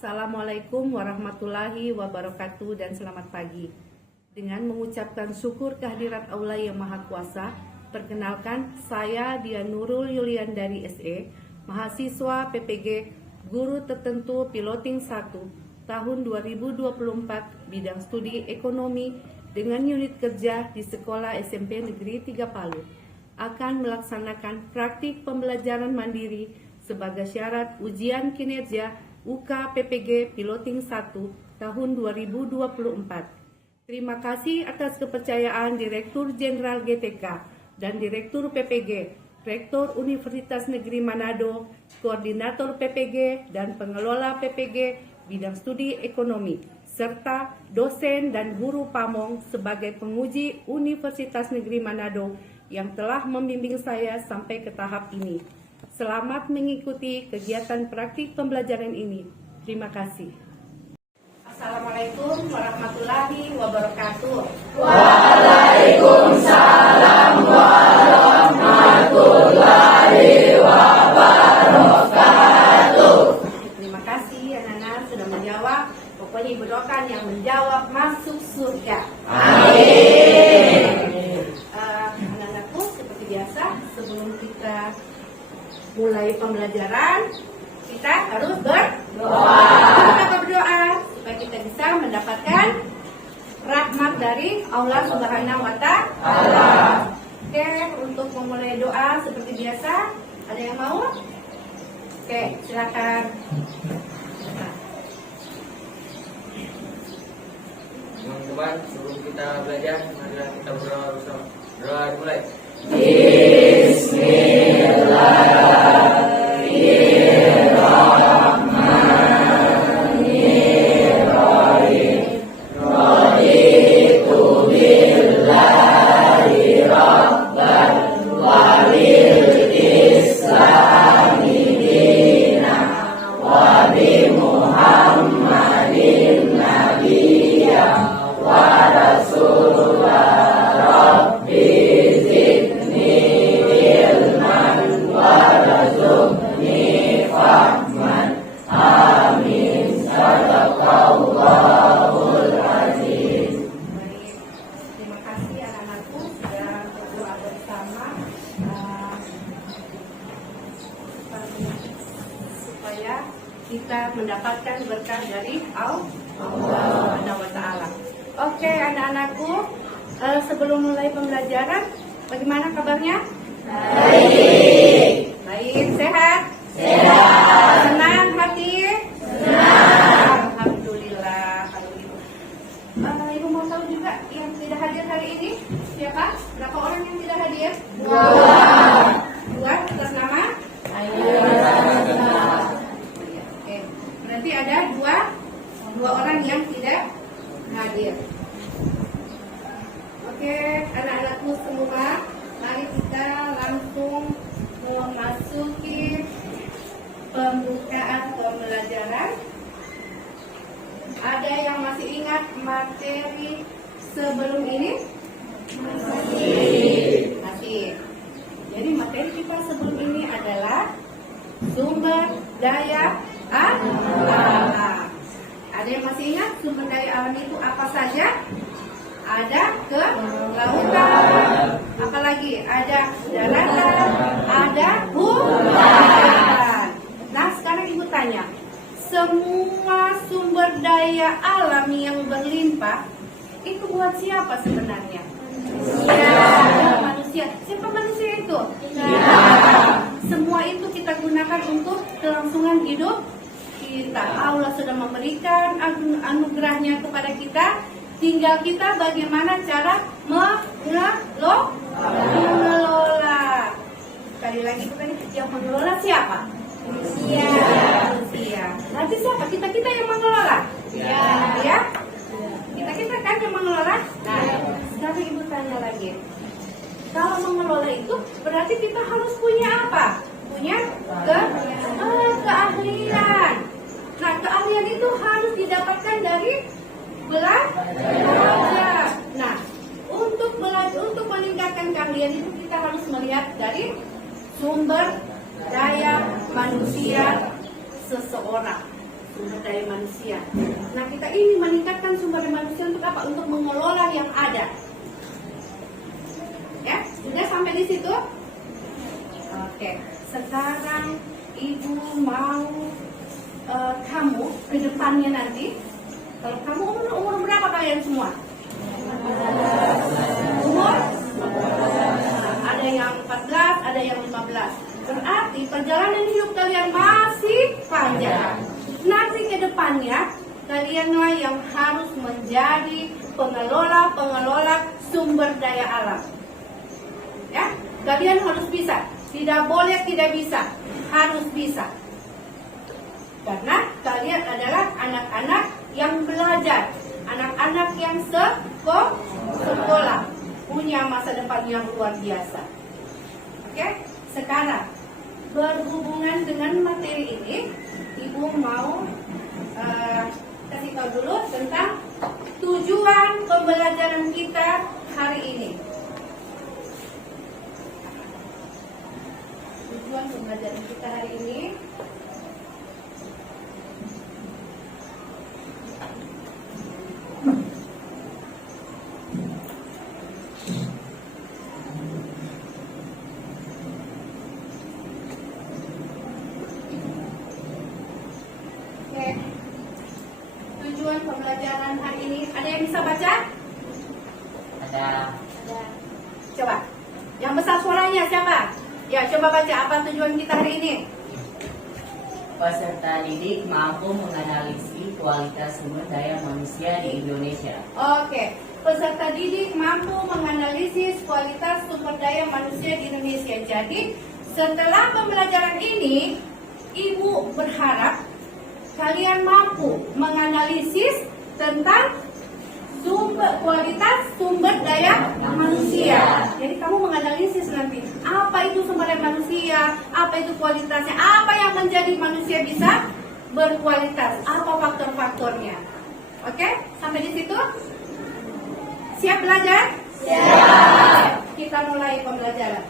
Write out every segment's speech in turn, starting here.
Assalamualaikum warahmatullahi wabarakatuh dan selamat pagi. Dengan mengucapkan syukur kehadirat Allah yang Maha Kuasa, perkenalkan saya Dia Nurul Yuliandari SE, mahasiswa PPG Guru Tertentu Piloting 1 tahun 2024 bidang studi ekonomi dengan unit kerja di Sekolah SMP Negeri 3 Palu akan melaksanakan praktik pembelajaran mandiri sebagai syarat ujian kinerja UK PPG Piloting 1 tahun 2024. Terima kasih atas kepercayaan Direktur Jenderal GTK dan Direktur PPG, Rektor Universitas Negeri Manado, Koordinator PPG dan Pengelola PPG Bidang Studi Ekonomi, serta dosen dan guru Pamong sebagai penguji Universitas Negeri Manado yang telah membimbing saya sampai ke tahap ini. Selamat mengikuti kegiatan praktik pembelajaran ini. Terima kasih. Assalamualaikum warahmatullahi wabarakatuh. Waalaikumsalam warahmatullahi wabarakatuh. Terima kasih anak-anak sudah menjawab. Pokoknya ibu doakan yang menjawab masuk surga. Amin. Anak-anakku, seperti biasa sebelum kita mulai pembelajaran, kita harus berdoa. Kita berdoa supaya kita bisa mendapatkan rahmat dari Allah Subhanahu wa Ta'ala. Oke, untuk memulai doa seperti biasa, ada yang mau? Oke, silakan. Teman-teman, sebelum kita belajar, marilah kita berdoa bersama. Doa dimulai. Kita mendapatkan berkah dari Allah Subhanahu wa Ta'ala. Oke, anak-anakku, sebelum mulai pembelajaran, bagaimana kabarnya? Baik. Baik, sehat? Sehat. Senang hati? Senang. Alhamdulillah. Kalau ibu, ibu mau tahu juga yang tidak hadir hari ini siapa? Berapa orang yang tidak hadir? Dua atas nama? Berarti ada dua orang yang tidak hadir. Oke, anak-anakku semua, mari kita langsung memasuki pembukaan pembelajaran. Ada yang masih ingat materi sebelum ini? Masih. Jadi materi kita sebelum ini adalah sumber daya alam. Ada yang masih ingat sumber daya alam itu apa saja? Ada kelautan, apalagi ada daratan, ada hutan. Nah, sekarang ibu tanya, semua sumber daya alam yang berlimpah itu buat siapa sebenarnya? Manusia. Siapa manusia itu? Semua itu kita gunakan untuk kelangsungan hidup kita. Allah sudah memberikan anugerahnya kepada kita. Tinggal kita bagaimana cara mengelola. Sekali lagi tadi, yang mengelola siapa? Manusia. Nanti siapa? Kita yang mengelola. Ya. Kita kan yang mengelola. Nah, sekarang ibu tanya lagi. Kalau mengelola itu berarti kita harus punya apa? Punya keahlian. Nah, keahlian itu harus didapatkan dari belajar. Nah, untuk meningkatkan keahlian itu kita harus melihat dari sumber daya manusia seseorang. sumber daya manusia. Nah, kita ini meningkatkan sumber daya manusia untuk apa? Untuk mengelola yang ada. Ya, sudah sampai di situ? Oke, sekarang Ibu mau kamu ke depannya nanti. Kalau kamu umur berapa kalian semua? Umur? Ada yang 14, ada yang 15. Berarti perjalanan hidup kalian masih panjang. Nanti ke depannya kalianlah yang harus menjadi pengelola sumber daya alam. Ya, kalian harus bisa. Tidak boleh tidak bisa, harus bisa. Karena kalian adalah anak-anak yang belajar, anak-anak yang sekolah, punya masa depan yang luar biasa. Oke, sekarang berhubungan dengan materi ini, Ibu mau kasih tahu dulu tentang tujuan pembelajaran kita hari ini. Tujuan pembelajaran kita hari ini tujuan pembelajaran hari ini. Ada yang bisa baca? Ada. Coba. Yang besar suaranya siapa? Ya, coba baca apa tujuan kita hari ini. Peserta didik mampu menganalisis kualitas sumber daya manusia di Indonesia. Oke, peserta didik mampu menganalisis kualitas sumber daya manusia di Indonesia. Jadi, setelah pembelajaran ini, Ibu berharap kalian mampu menganalisis tentang kualitas sumber daya manusia. Jadi kamu menganalisis nanti apa itu sumber daya manusia, apa itu kualitasnya, apa yang menjadi manusia bisa berkualitas, apa faktor-faktornya. Oke, sampai di situ? Siap belajar? Siap. Kita mulai pembelajaran.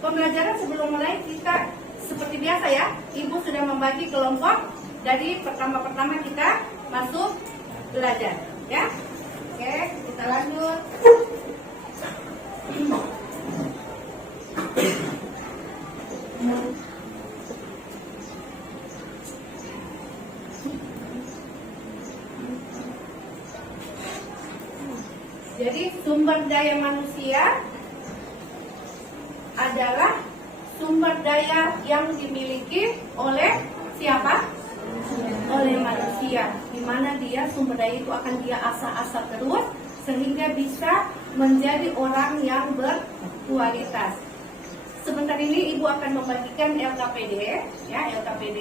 Pembelajaran sebelum mulai kita seperti biasa ya, Ibu sudah membagi kelompok. Dari pertama-pertama kita masuk belajar, ya. Oke, kita lanjut. Jadi sumber daya manusia adalah sumber daya yang dimiliki oleh siapa? Oleh manusia, di mana dia sumber daya itu akan dia asah-asah terus sehingga bisa menjadi orang yang berkualitas. Sebentar ini Ibu akan membagikan LKPD, ya, LKPD.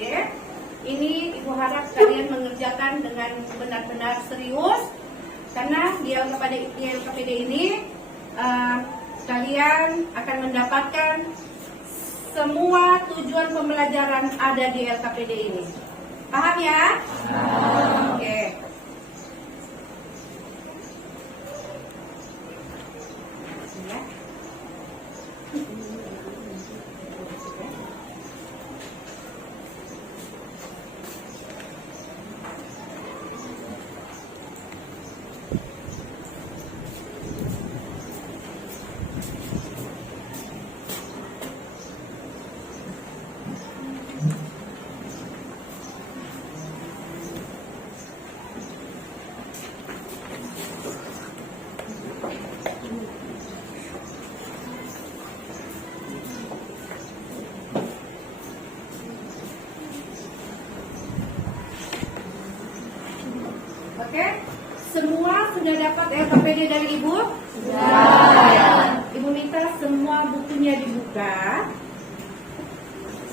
Ini Ibu harap kalian mengerjakan dengan benar-benar serius, karena di LKPD ini kalian akan mendapatkan semua tujuan pembelajaran ada di LKPD ini. Paham ya? Oke. Ya. Oke, semua sudah dapat LKPD dari Ibu? Sudah. Ibu minta semua bukunya dibuka.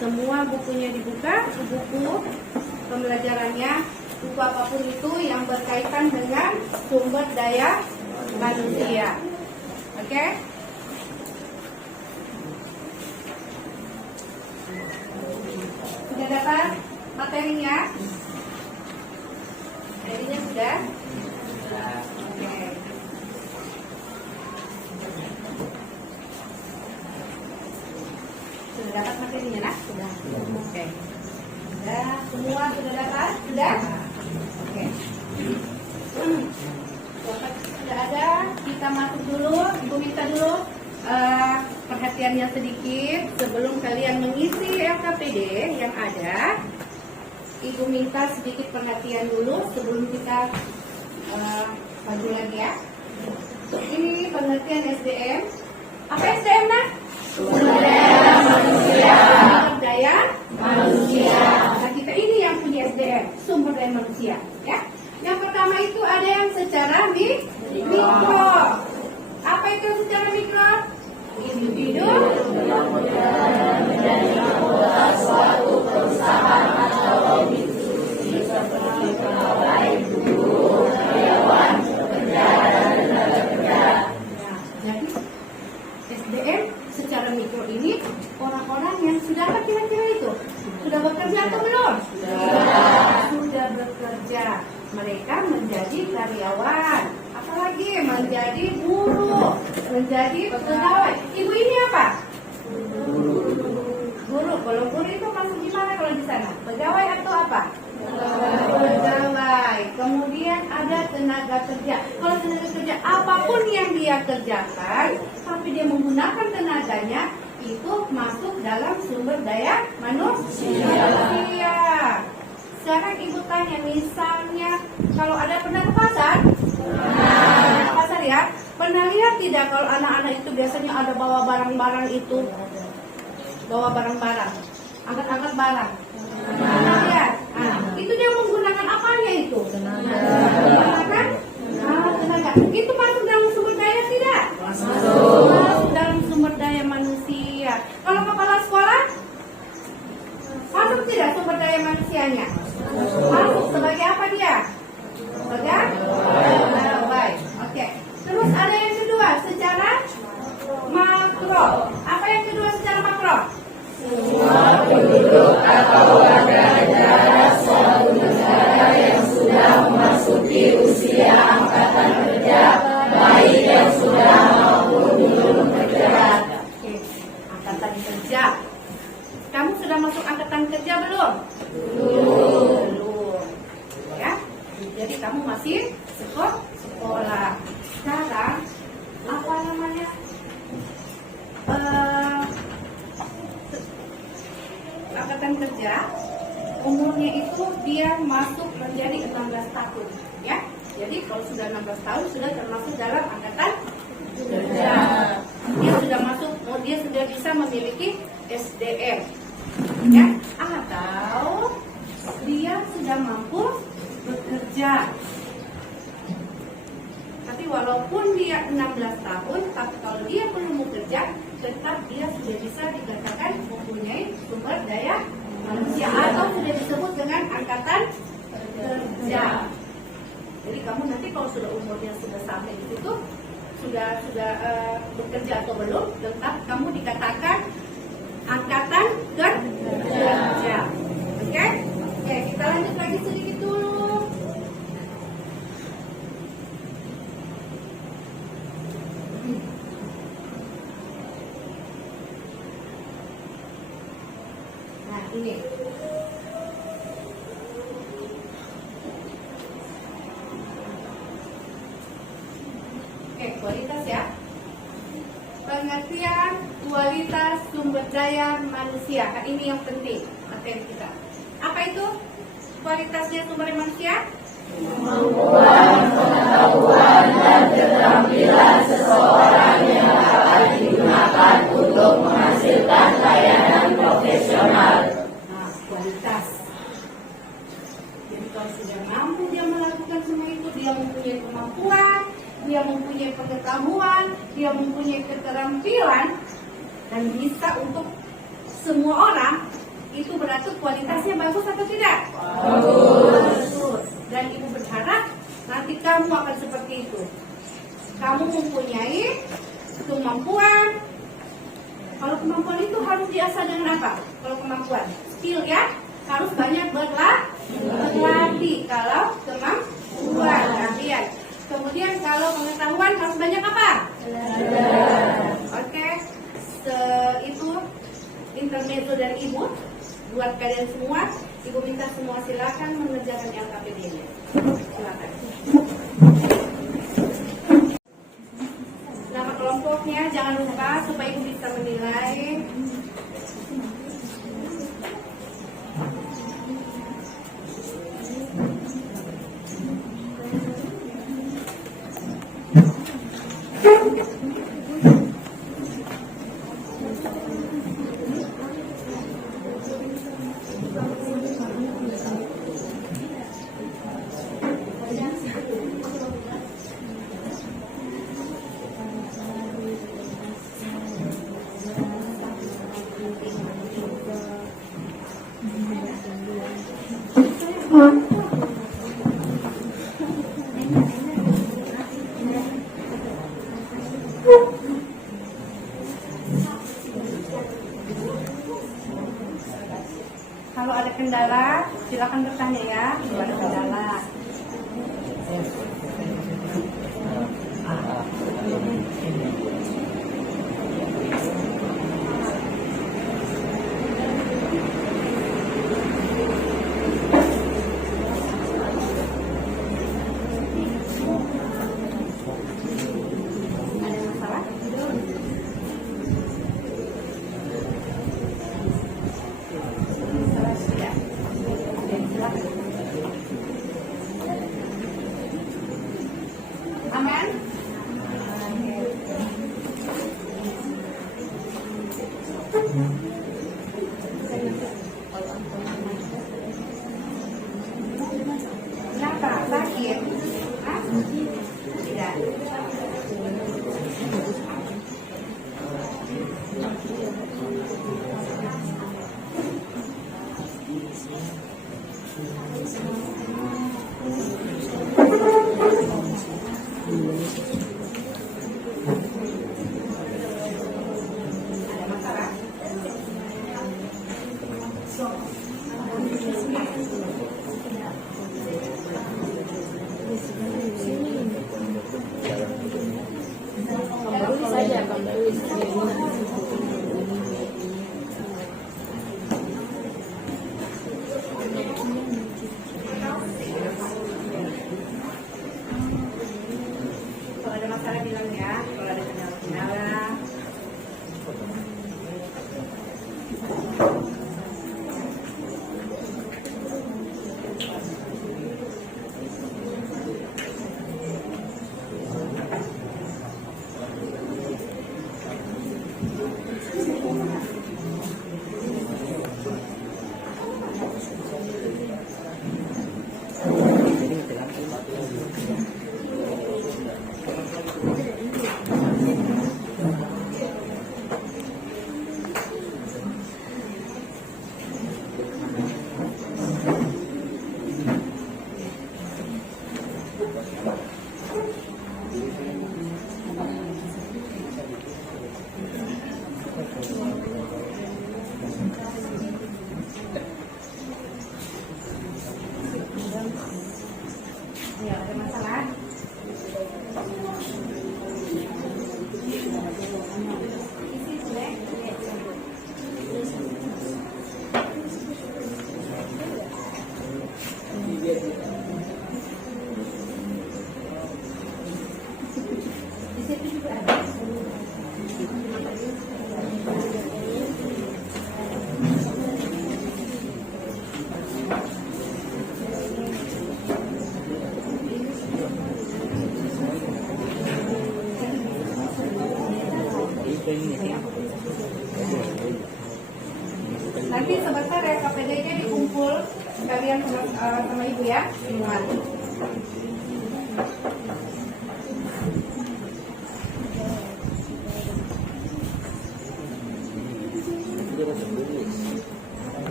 Semua bukunya dibuka, buku pembelajarannya, buku apapun itu yang berkaitan dengan sumber daya manusia. Oke? Sudah dapat materinya? Materinya sudah? Oke. Sudah dapat materi? materinya nak? Sudah. Oke. Sudah, semua sudah dapat? Sudah? Oke. Dapat sudah ada. Kita masuk dulu. Ibu minta dulu perhatiannya sedikit sebelum kalian mengisi LKPD yang ada. Ibu minta sedikit perhatian dulu sebelum kita maju lagi ya. Ini pengertian SDM. Apa SDM nak? Sumber daya manusia. Sumber daya Manusia. Nah, kita ini yang punya SDM, sumber daya manusia. Ya. Yang pertama itu ada yang secara mikro. Apa itu secara mikro? Individu Menjadi anggota suatu perusahaan atau institusi seperti pegawai, guru, karyawan, pekerja, dan tenaga kerja. Nah, jadi SDM secara mikro ini orang-orang yang sudah apa kira-kira itu? Sudah bekerja atau belum? Sudah bekerja. Mereka menjadi karyawan, apalagi menjadi guru, menjadi pegawai. Ibu ini apa? Guru. Kalau guru itu masuk di mana kalau di sana? Pegawai atau apa? Pegawai. Kemudian ada tenaga kerja. Kalau tenaga kerja apapun yang dia kerjakan, tapi dia menggunakan tenaganya, itu masuk dalam sumber daya manusia. Sekarang ibu tanya, misalnya kalau ada pernah ke pasar? Ke pasar ya. Pernah lihat tidak kalau anak-anak itu biasanya ada bawa barang-barang itu? Bawa barang-barang, angkat-angkat barang. Pernah lihat? Nah, itu dia menggunakan apanya itu? Menggunakan tenaga. Itu masuk dalam sumber daya tidak? Masuk dalam sumber daya manusia. Kalau kepala sekolah, masuk tidak sumber daya manusianya? Masuk sebagai apa dia? Sebagai pegawai. Oke. Terus ada yang kedua secara makro. Apa yang kedua secara makro? Semua penduduk atau warga negara suatu negara yang sudah memasuki usia angkatan kerja, baik yang sudah maupun belum bekerja. Oke. Angkatan kerja. Kamu sudah masuk angkatan kerja belum? Belum. Ya. Jadi kamu masih sekolah. Sekarang apa namanya? Angkatan kerja umurnya itu dia masuk menjadi 16 tahun, ya. Jadi kalau sudah 16 tahun sudah termasuk dalam angkatan kerja. Dia sudah masuk, dia sudah bisa memiliki SDM, ya. Atau dia sudah mampu bekerja. Tapi walaupun dia 16 tahun, tapi kalau dia belum bekerja, tetap dia sudah bisa dikatakan mempunyai sumber daya manusia atau sudah disebut dengan angkatan kerja. Jadi kamu nanti kalau sudah umurnya sudah sampai di situ, sudah bekerja atau belum, tetap kamu dikatakan angkatan kerja. Oke? Oke, kita lanjut lagi sedikit dulu. Nah, ini. Oke, kualitas ya. Pengertian kualitas sumber daya manusia. Nah, ini yang penting materi kita. Apa itu kualitasnya sumber daya manusia? Kemampuan, pengetahuan, dan keterampilan seseorang yang dapat digunakan untuk menghasilkan layanan profesional. Nah, kualitas. Jadi kalau sudah mampu dia melakukan semua itu, dia mempunyai kemampuan, dia mempunyai pengetahuan, dia mempunyai keterampilan, dan bisa untuk semua orang, itu berarti kualitasnya bagus atau tidak? Bagus. Dan ibu berharap nanti kamu akan seperti itu. Kamu mempunyai kemampuan. Kalau kemampuan itu harus diasah dengan apa? Kalau kemampuan, skill ya, harus banyak berlatih. Kalau kemampuan, keahlian. Kemudian kalau pengetahuan harus banyak apa? Oke. Itu intermezzo dari Buat kalian semua, Ibu minta semua silakan mengerjakan LKPD-nya. Silakan. Nama kelompoknya jangan lupa supaya Ibu bisa menilai. Kalau ada kendala, silakan bertanya ya. Kalau ada kendala. Ada masalah? Ya. Oke, silakan. Aman? Kenapa? Sakit? Hah? Tidak. Ada masalah? Kalau ada masalah bilang ya, kalau ada kendala-kendala. Ya, ada masalah? Di situ juga ada. Nanti sebentar ya KPD-nya dikumpul kalian sama ibu ya semua.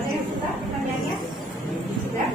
Ada yang sudah pertanyaannya? Sudah?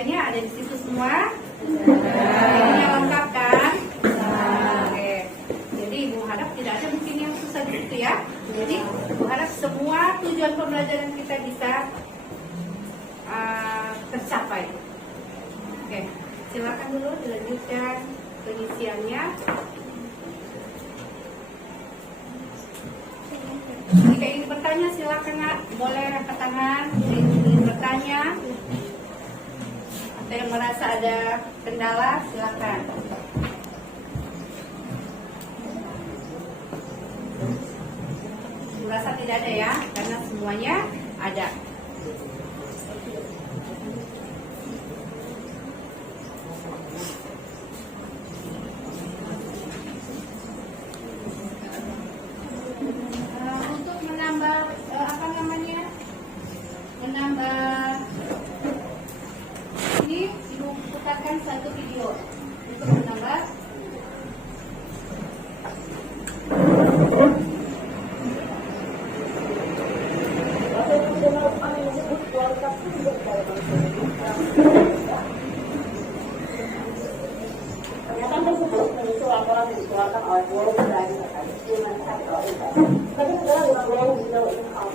penelitiannya ada di situ semua. Ini lengkap kan? Oke. Jadi Ibu harap tidak ada mungkin yang susah di situ ya. Jadi Ibu harap semua tujuan pembelajaran kita bisa tercapai. Oke, silakan dulu dilanjutkan pengisiannya. Jika ingin bertanya silakan, boleh angkat tangan. Ingin bertanya atau yang merasa ada kendala silakan. Merasa tidak ada ya, karena semuanya ada. Untuk menambah menambah ini Ibu putarkan satu video untuk menambah. Pernyataan tersebut menyusul laporan yang dikeluarkan oleh World Bank terkait Human Capital Index. Bagi negara dengan low middle income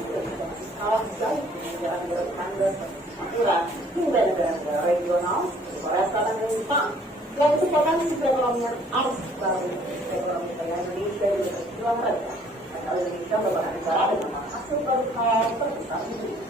kalah jauh dengan negara tetangga seperti Singapura hingga negara-negara regional di Korea Selatan dan Jepang. Yang disebabkan perekonomian arus baru ekonomi negara Indonesia juga berjuang mereka. Karena Indonesia merupakan negara dengan hasil produk halal terbesar di dunia.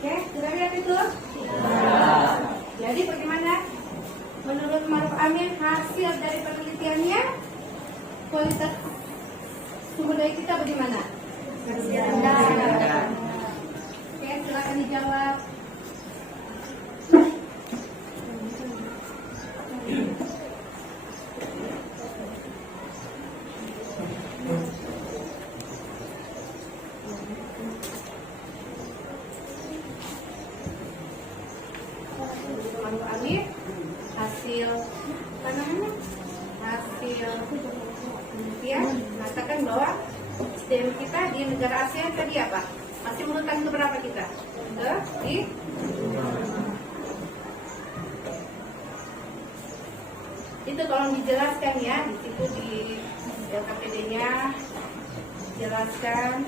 Oke, sudah lihat itu? Jadi bagaimana? Menurut Maruf Amin hasil dari penelitiannya, kualitas sumber daya kita bagaimana? Oke, silakan dijawab. Maruf Amin hasil penelitian mengatakan bahwa SDM kita di negara ASEAN tadi apa? Masih urutan keberapa kita? Itu tolong dijelaskan ya, di situ di LKPD-nya jelaskan.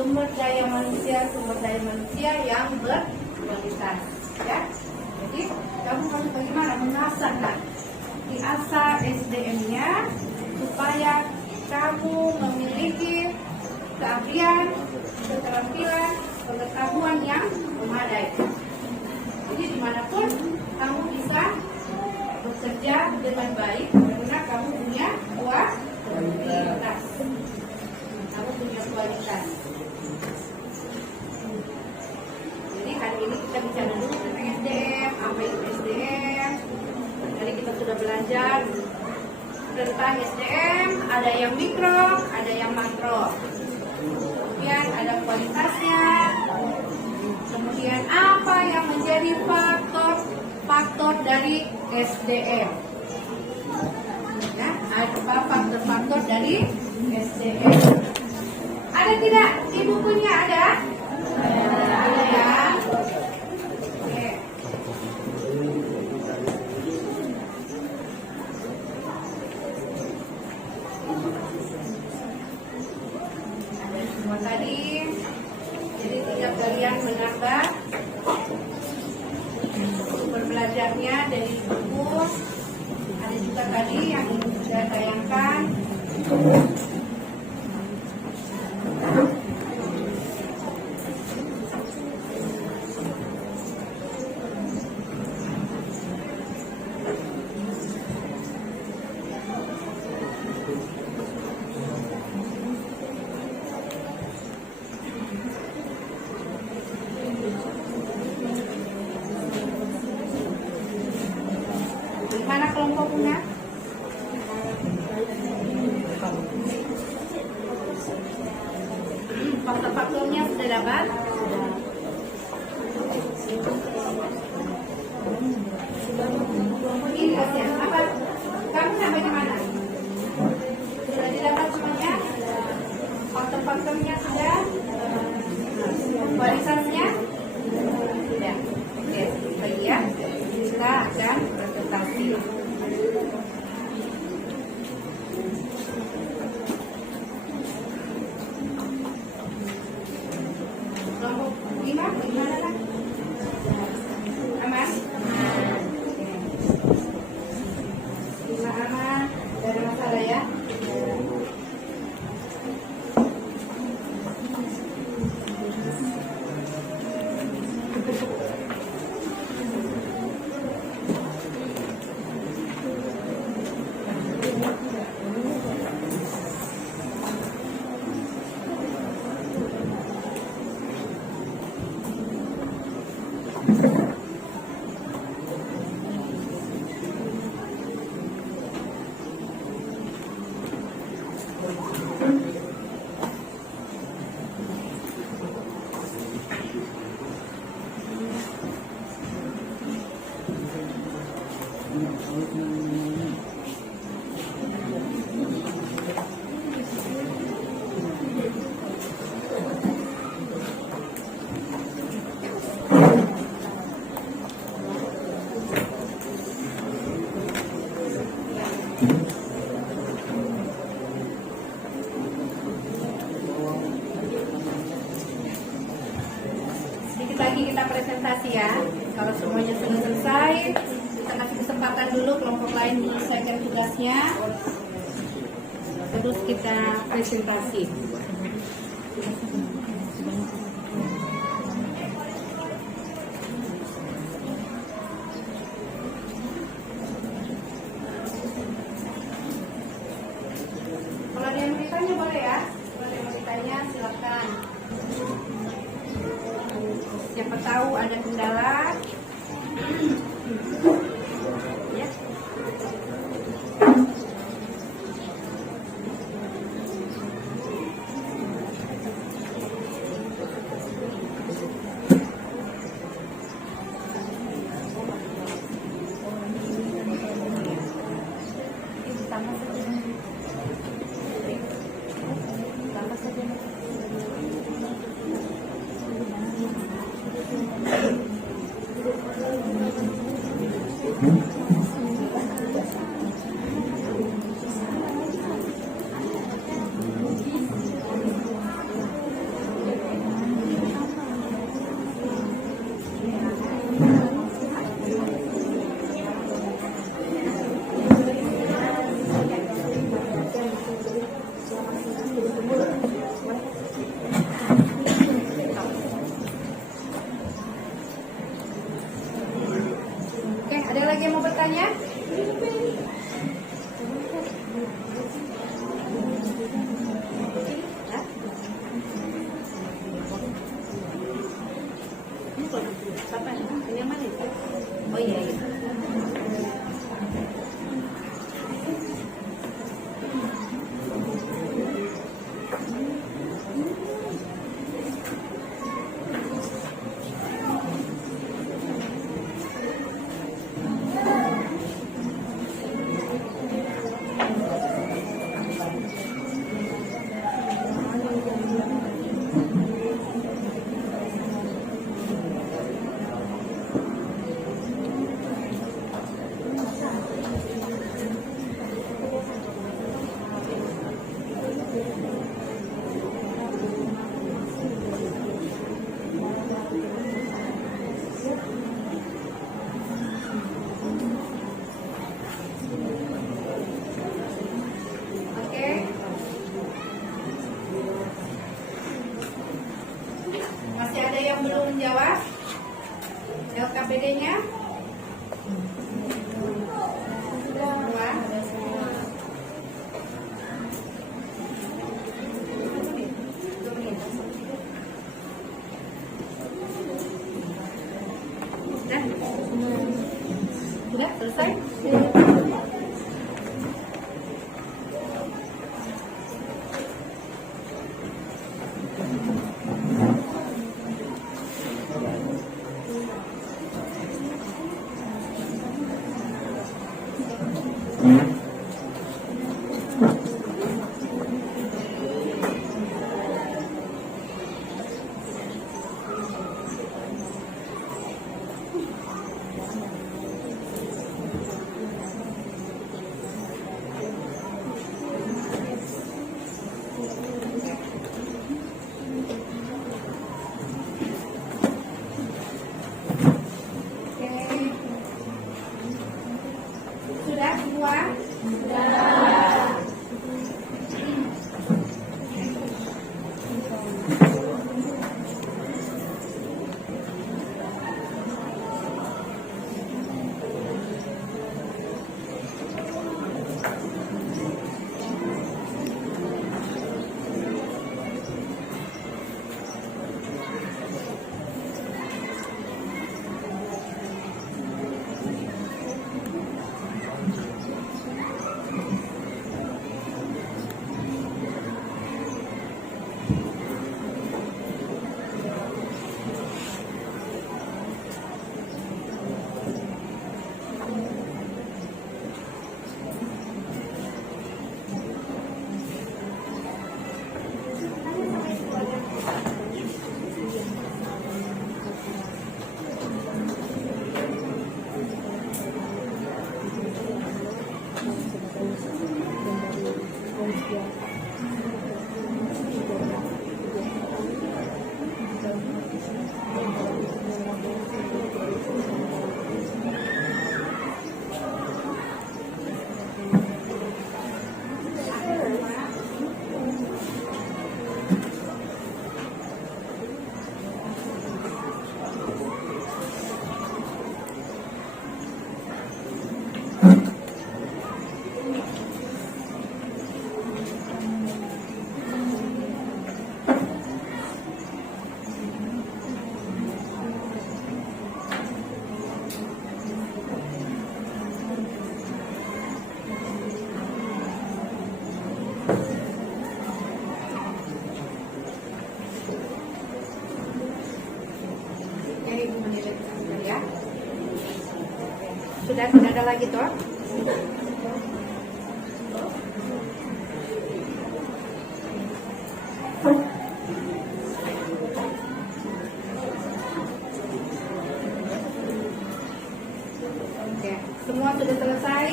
sumber daya manusia yang berkualitas, ya. Jadi kamu harus bagaimana mengasah, kan? Diasah SDM-nya supaya kamu memiliki keahlian, keterampilan, pengetahuan yang memadai. Jadi dimanapun kamu bisa bekerja dengan baik karena kamu punya kualitas. Kamu punya kualitas. Jadi hari ini kita bicara dulu tentang SDM, apa itu SDM. Tadi kita sudah belajar tentang SDM, ada yang mikro, ada yang makro. Kemudian ada kualitasnya. Kemudian apa yang menjadi faktor dari SDM? Nah, apa faktor-faktor dari SDM? Ada tidak di bukunya ada? Ada ya. Oke. Ada semua tadi. Jadi tinggal kalian menambah sumber belajarnya dari buku. Ada juga tadi yang sudah tayangkan. Mana kelompok bunga? Faktor-faktornya sudah dapat? Ini apa? Kamu sampai di mana? Sudah didapat semuanya? Faktor-faktornya sudah? Kualitasnya? Sudah. Oke, baik ya. Kita akan presentasi. Kelompok 5, gimana kan? Aman? Aman, tidak ada masalah ya. Sedikit lagi kita presentasi ya. Kalau semuanya sudah selesai, kita kasih kesempatan dulu kelompok lain menyelesaikan tugasnya. Terus kita presentasi. Kalau ada yang mau ditanya boleh ya. Kalau ada yang mau ditanya silakan. Siapa tahu ada kendala. Ya. kok itu. Siapa? Ini yang mana itu? Oh iya iya. Masih ada yang belum menjawab? LKPD-nya? Semua? Sudah? Sudah selesai? Sudah semua? Jadi menilai ya. Sudah tidak ada lagi toh? Oke, semua sudah selesai?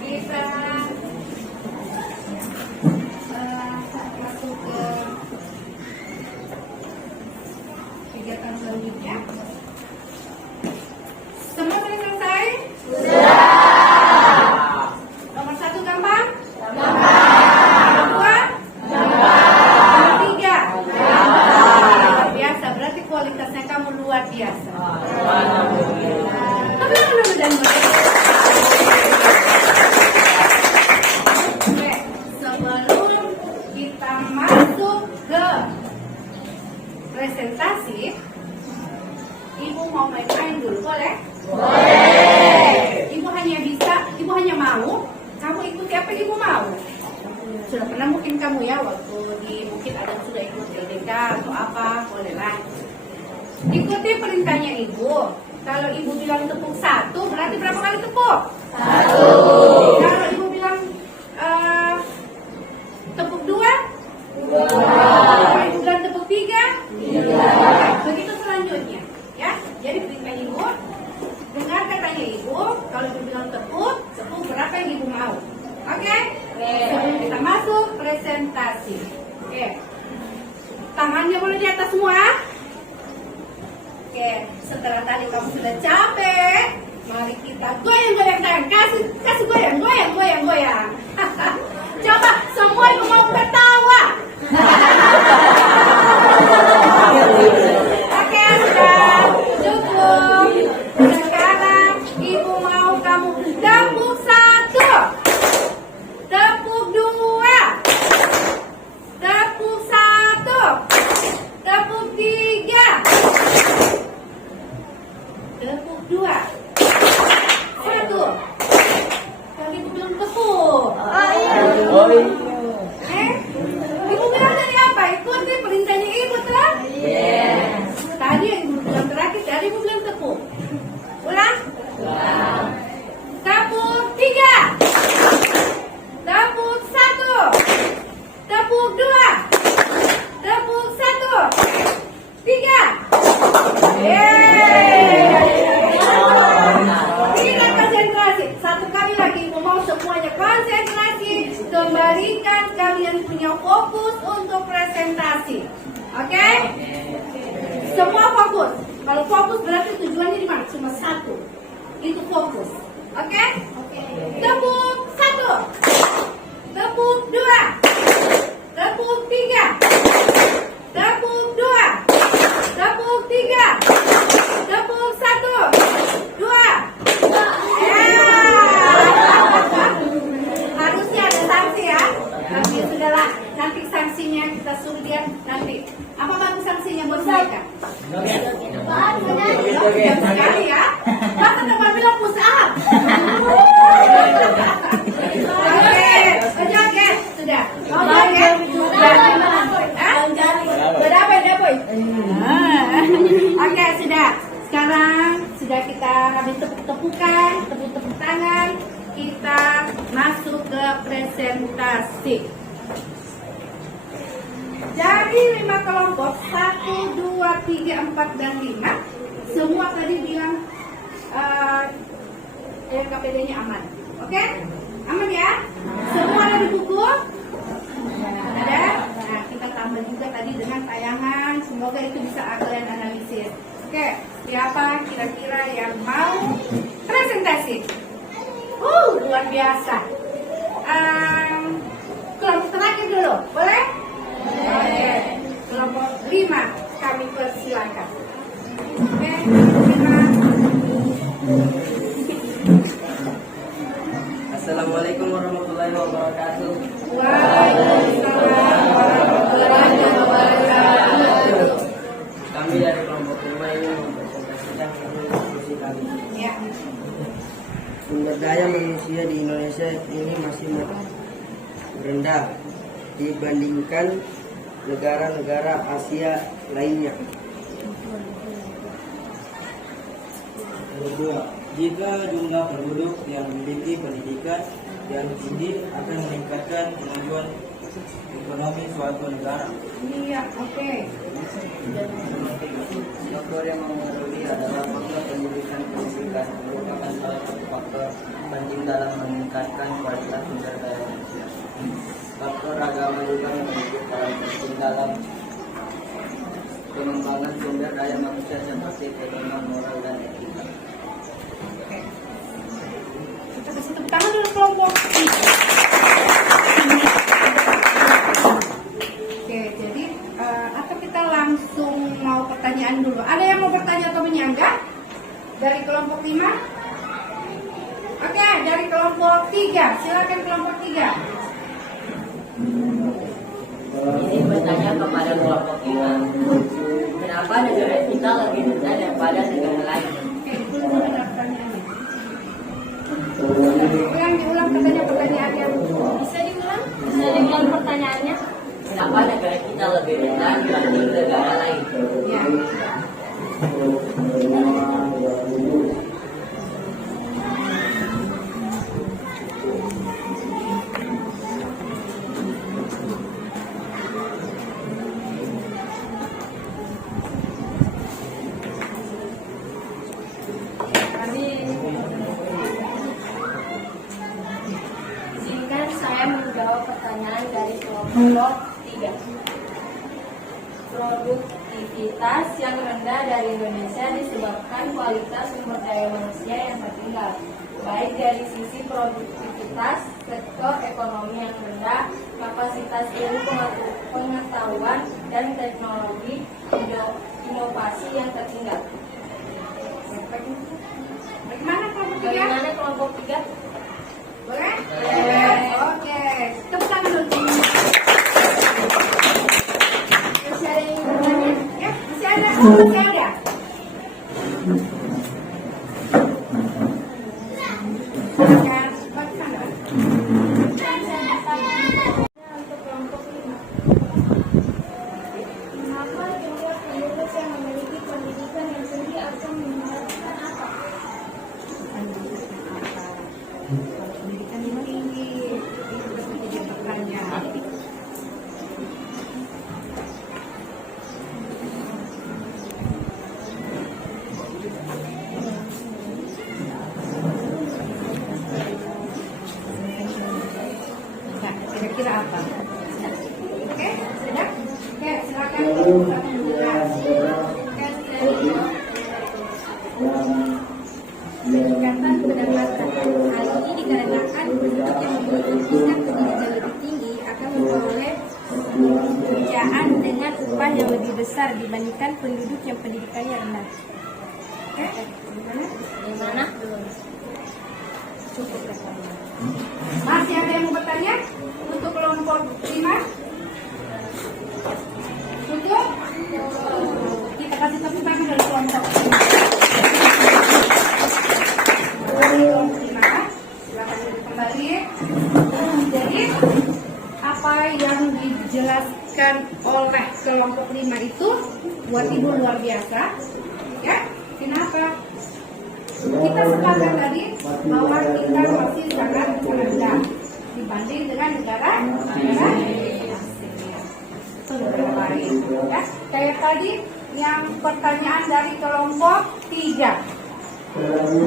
Kita masuk ke kegiatan selanjutnya. Semua sudah selesai? Sudah. Nomor 1 gampang? Gampang. Nomor 2? Gampang. Nomor 3? Gampang. Luar biasa, berarti kualitasnya kamu luar biasa. Tapi mudah-mudahan Oke, sebelum kita masuk ke presentasi, Ibu mau main-main dulu, boleh? Boleh. Ibu hanya mau, kamu ikuti apa Ibu mau. Sudah pernah mungkin kamu ya, waktu mungkin ada yang sudah ikut LDK atau apa, bolehlah. Ikuti perintahnya Ibu. Kalau Ibu bilang tepuk 1, berarti berapa kali tepuk? 1. Kalau Ibu bilang tepuk 2? 2. Kalau Ibu bilang tepuk 3? 3. Begitu selanjutnya. Ya, jadi perintah Ibu, dengar katanya Ibu. Kalau Ibu bilang tepuk berapa yang Ibu mau. Oke? Sebelum kita masuk presentasi. Oke. Tangannya boleh di atas semua. Oke, setelah tadi kamu sudah capek, mari kita goyang-goyang tangan. Kasih goyang. Coba semua Ibu mau tertawa. Oke, sudah cukup. Sekarang Ibu mau kamu tepuk 1, tepuk 2, tepuk 1, tepuk 3, tepuk 2, 1. Kalau Ibu bilang tepuk. Ibu bilang tadi apa? Ikuti perintahnya Ibu telah? Tadi yang Ibu bilang terakhir, tadi Ibu bilang tepuk. Ulang. Tepuk 3, tepuk 1, tepuk 2, tepuk 1, 3. Tidak konsentrasi. Satu kali lagi Ibu mau semuanya konsentrasi. Kembalikan kalian punya fokus untuk presentasi. Oke? Semua fokus. Kalau fokus berarti tujuannya di mana? Cuma 1. Itu fokus. Oke? Tepuk 1, tepuk 2, tepuk 3, tepuk 2, tepuk 3, tepuk 1, 2. Harusnya ada sanksi ya. Tapi sudahlah, nanti sanksinya kita suruh dia nanti. Apa bagus sanksinya buat mereka? Joget sekali ya. Masa teman bilang push up. Oke, joget sudah. Mau joget? Berapa? Oke, sudah. Sekarang sudah kita habis tepuk-tepukan, tepuk-tepuk tangan. Kita masuk ke presentasi. Dari 5 kelompok 1, 2, 3, 4, dan 5 semua tadi bilang LKPD-nya aman. Oke? Aman ya? Semua ada di buku? Ada? Nah, kita tambah juga tadi dengan tayangan. Semoga itu bisa kalian analisis. Oke, siapa kira-kira yang mau presentasi? Luar biasa. Kelompok terakhir dulu, boleh? Oke, kelompok 5 kami persilakan. Oke, 5. Assalamualaikum warahmatullahi wabarakatuh. Waalaikumsalam warahmatullahi wabarakatuh. Kami dari kelompok 5 ini mempresentasikan diskusi kami. Ya. Sumber daya manusia di Indonesia ini masih rendah dibandingkan negara-negara Asia lainnya. Kedua, jika jumlah penduduk yang memiliki pendidikan yang tinggi akan meningkatkan kemajuan ekonomi suatu negara. Iya, oke. Faktor yang mempengaruhi adalah faktor pendidikan merupakan salah satu faktor penting dalam meningkatkan kualitas sumber daya manusia. Faktor agama juga memiliki peran penting dalam pengembangan sumber daya manusia seperti keilmuan moral dan etika. Kita kasih tepuk tangan dulu kelompok 3. Oke, jadi atau kita langsung mau pertanyaan dulu. Ada yang mau bertanya atau menyanggah? Dari kelompok 5? Oke, dari kelompok 3. Silakan kelompok 3. Ini bertanya kepada kelompok 5. negara kita lebih rendah daripada negara lain? Oke, belum mendengar pertanyaannya. Diulang pertanyaannya. Bisa diulang pertanyaannya? Kenapa negara kita lebih rendah dibanding negara lain? Ya. Izinkan saya menjawab pertanyaan dari kelompok 3. Produktivitas yang rendah dari Indonesia disebabkan kualitas sumber daya manusia yang tertinggal, baik dari sisi produktivitas, sektor ekonomi yang rendah, kapasitas ilmu pengetahuan dan teknologi, inovasi yang tertinggal. Bagaimana kelompok 3? Bagaimana kelompok 3? Boleh? Oke. Tepuk tangan dulu. Masih ada yang bertanya? Ya, masih ada. Masih ada. Silakan. Bagaimana? Untuk kelompok 5. Mengapa jumlah penduduk yang memiliki pendidikan yang tinggi akan menghasilkan apa? Pendidikan yang tinggi itu menjadi pertanyaan. Nah, kira-kira apa? Oke, sudah? Oke, silakan Peningkatan pendapatan. Hal ini dikarenakan penduduk yang memiliki tingkat pendidikan lebih tinggi akan memperoleh pekerjaan dengan upah yang lebih besar dibandingkan penduduk yang pendidikannya rendah. Oke, gimana? Cukup ya. Masih ada yang mau bertanya? Untuk kelompok 5? Untuk? Kita kasih tepuk tangan dari kelompok 5. Silakan duduk kembali. Jadi, apa yang dijelaskan oleh kelompok 5 itu buat ibu luar biasa? Ya, kenapa? Kita sepakat tadi bahwa kita masih sangat rendah dibanding dengan negara lain. Ya, kayak tadi yang pertanyaan dari kelompok 3.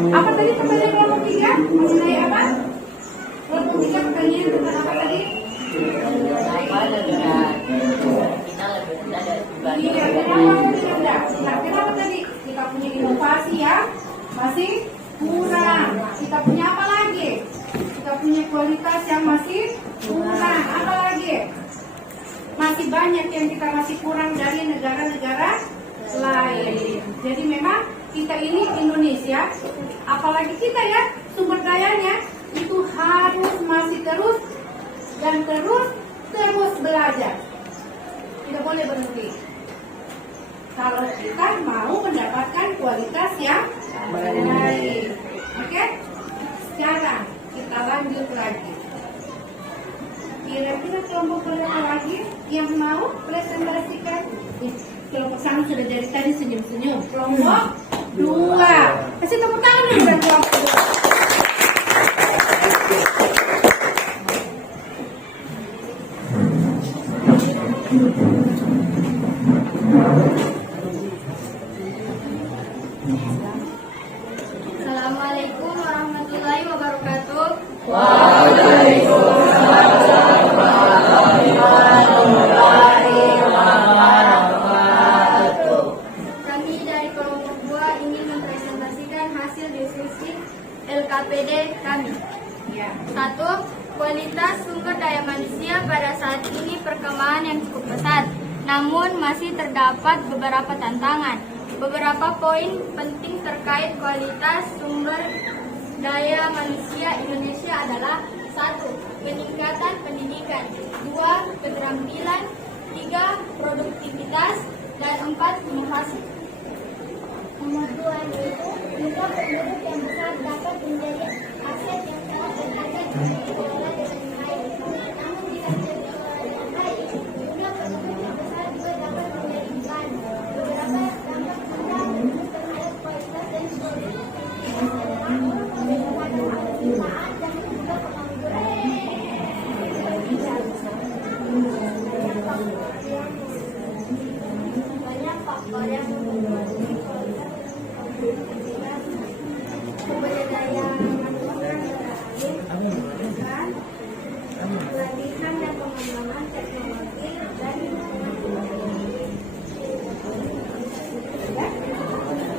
Apa tadi pertanyaan kelompok 3? Mengenai apa? Kelompok 3 pertanyaan tentang apa tadi? Kenapa negara kita lebih rendah dibanding Iya, kenapa lebih rendah? Nah, kenapa tadi? Kita punya inovasi yang masih kurang. Kita punya apa lagi? Kita punya kualitas yang masih kurang. Apa lagi? Masih banyak yang kita masih kurang dari negara-negara lain. Jadi memang kita ini Indonesia, apalagi kita ya, sumber dayanya itu harus masih terus dan terus belajar. Tidak boleh berhenti. Kalau kita mau mendapatkan kualitas yang baik. Oke? Sekarang kita lanjut lagi. Kira-kira kelompok berapa lagi yang mau presentasikan? Kelompok sana sudah dari tadi senyum-senyum. Kelompok 2. Kasih tepuk tangan dulu buat kelompok 2. Assalamualaikum warahmatullahi wabarakatuh. Kami dari kelompok 2 ingin mempresentasikan hasil diskusi LKPD kami. Ya. 1. Kualitas sumber daya manusia pada saat ini perkembangan yang cukup pesat, namun masih terdapat beberapa tantangan. Beberapa poin penting terkait kualitas sumber daya manusia Indonesia adalah: 1. Peningkatan pendidikan, 2. Keterampilan, 3. Produktivitas, Dan 4. Inovasi. Nomor 2 yaitu jumlah penduduk yang besar dapat menjadi aset yang sangat berharga jika dikelola dengan baik. Namun jika tidak dikelola dengan baik, jumlah penduduk yang besar juga dapat menjadi beban. Beberapa dampak rendah penduduk terhadap kualitas dan produktivitas adalah peningkatan ketimpangan dan juga pengangguran. Banyak faktor yang membuat sumber daya manusia beralih, pelatihan dan pengembangan teknologi dan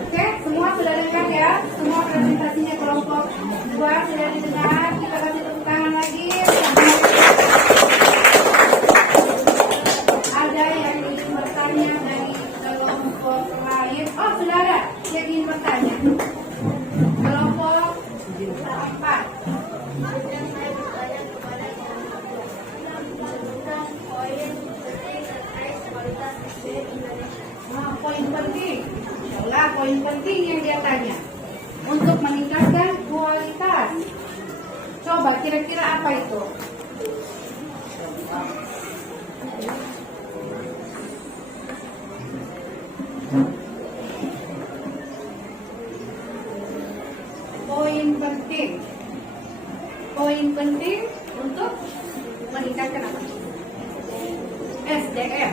Oke, semua sudah dengar ya? Semua presentasinya kelompok 2 sudah didengar. Kita kasih tepuk tangan lagi. Ada yang ingin bertanya dari kelompok lain? Oh, sudah ada yang ingin bertanya. Kelompok 4. yang saya bertanya kepada tentang poin penting terkait kualitas SDM Indonesia. Nah, poin penting. Itulah poin penting yang dia tanya. Untuk meningkatkan kualitas. Coba kira-kira apa itu? Poin penting. Poin penting untuk meningkatkan apa? SDM.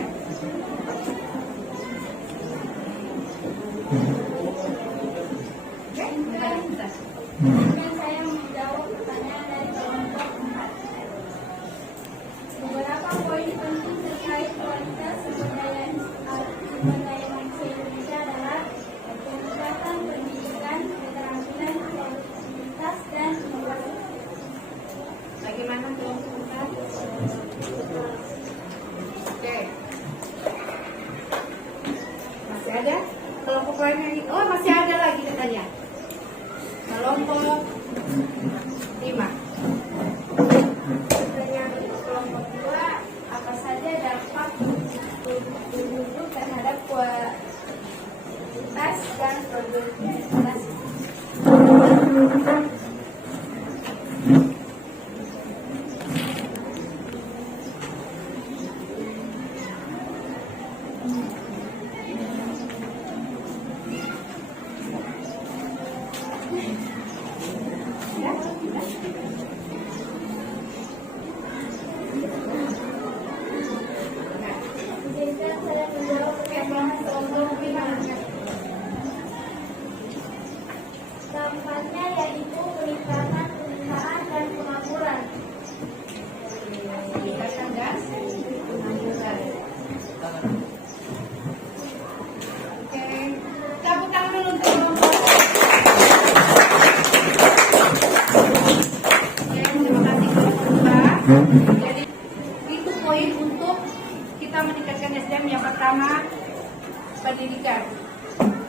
Oke, kita. Kemudian saya menjawab pertanyaan dari kelompok 4. Beberapa poin penting terkait kualitas sumber daya manusia Indonesia adalah peningkatan pendidikan, keterampilan, produktivitas, dan inovasi. Bagaimana kelompok 4? Oke. Masih ada? Kelompok lain yang oh masih ada lagi katanya. Kelompok 5. Pertanyaan kelompok 2, apa saja dampak penduduk terhadap kualitas dan produktivitas? Izinkan saya menjawab pertanyaan kelompok 5. Dampaknya yaitu peningkatan penggunaan dan pengangguran. Meningkatkan dan pengangguran. Oke. Tepuk tangan dulu untuk kelompok. Oke, terima kasih kelompok 2. Jadi itu poin untuk kita meningkatkan SDM. Yang pertama pendidikan.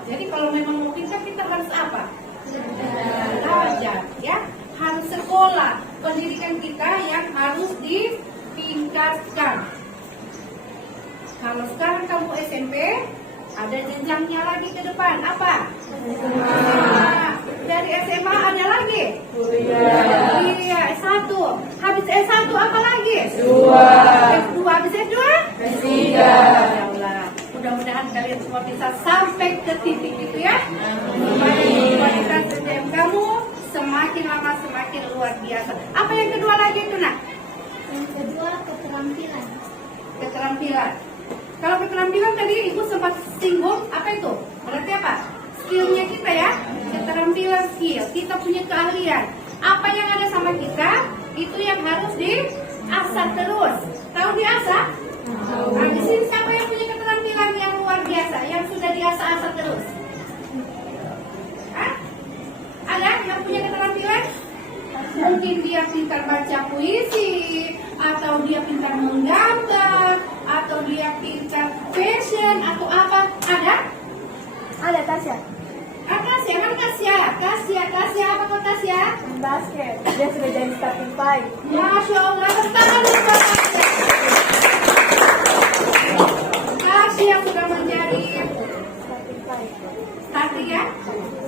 Jadi kalau memang mau pintar kita harus apa? Belajar, ya, harus sekolah. Pendidikan kita yang harus ditingkatkan. Kalau sekarang kamu SMP, ada jenjangnya lagi ke depan. Apa? Dari SMA ada lagi? Iya, S1. Habis S1 apa lagi? S2. Habis S2? S3. Ya Allah. Mudah-mudahan kalian semua bisa sampai ke titik itu ya. Supaya kualitas SDM kamu semakin lama semakin luar biasa. Apa yang kedua lagi itu nak? Yang kedua, keterampilan. Keterampilan. Kalau keterampilan tadi ibu sempat singgung apa itu? Berarti apa? Skillnya kita ya. Keterampilan skill. Kita punya keahlian. Apa yang ada sama kita itu yang harus diasah terus. Tahu diasah? Nah, di sini siapa yang punya keterampilan yang luar biasa, yang sudah diasah-asah terus? Hah? Ada yang punya keterampilan? Mungkin dia pintar baca puisi, atau dia pintar menggambar, atau dia pintar fashion, atau apa? Ada? Ada Tasya. Tasya, kan Tasya, apa kok Tasya? Basket. Dia sudah jadi starting five. Masya Allah, bertahan untuk Tasya. Tasya sudah menjadi sekali ya.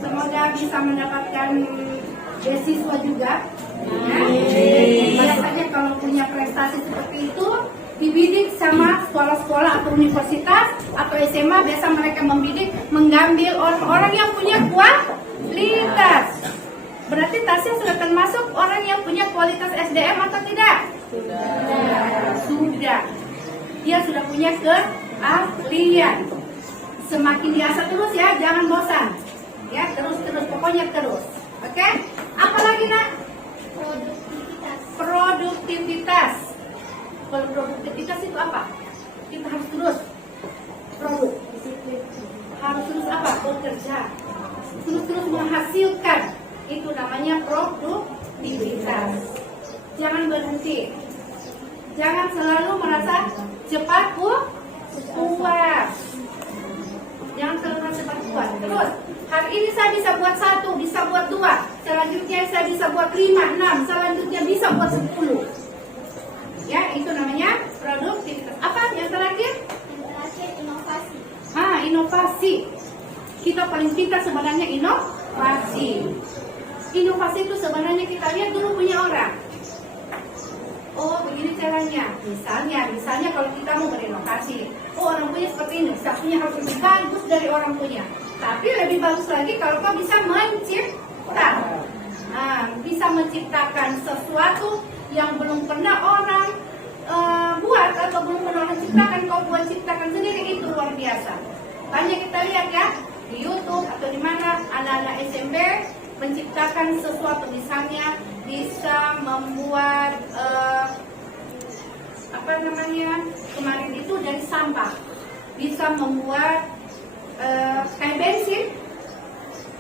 Semoga bisa mendapatkan beasiswa juga. Ya. Biasanya kalau punya prestasi seperti itu dibidik sama sekolah-sekolah atau universitas atau SMA, biasa mereka mengambil orang-orang yang punya kualitas. Berarti Tasya sudah termasuk orang yang punya kualitas SDM atau tidak? Sudah. Dia sudah punya keahlian. Semakin diasah terus ya, jangan bosan. Ya, terus pokoknya terus. Oke? Apa lagi nak? Produktivitas. Kalau produktivitas itu apa? Kita harus terus harus terus apa? Bekerja. Terus menghasilkan. Itu namanya produktivitas. Jangan berhenti. Jangan selalu merasa cepat puas. Jangan selalu merasa cepat puas. Terus, hari ini saya bisa buat 1, bisa buat 2. Selanjutnya saya bisa buat 5, 6. Selanjutnya bisa buat 10. Ya, itu namanya produktivitas. Apa yang terakhir? Yang terakhir inovasi. Inovasi. Kita paling pintar sebenarnya inovasi. Inovasi itu sebenarnya kita lihat dulu punya orang. Oh, begini caranya. Misalnya kalau kita mau berinovasi, oh orang punya seperti ini, sapinya harus lebih bagus dari orang punya. Tapi lebih bagus lagi kalau kau bisa menciptakan sesuatu yang belum pernah orang buat atau belum pernah orang ciptakan, kau buat ciptakan sendiri, itu luar biasa. Banyak kita lihat ya di YouTube atau di mana anak-anak SMP menciptakan sesuatu, misalnya bisa membuat kemarin itu dari sampah, bisa membuat kayak bensin,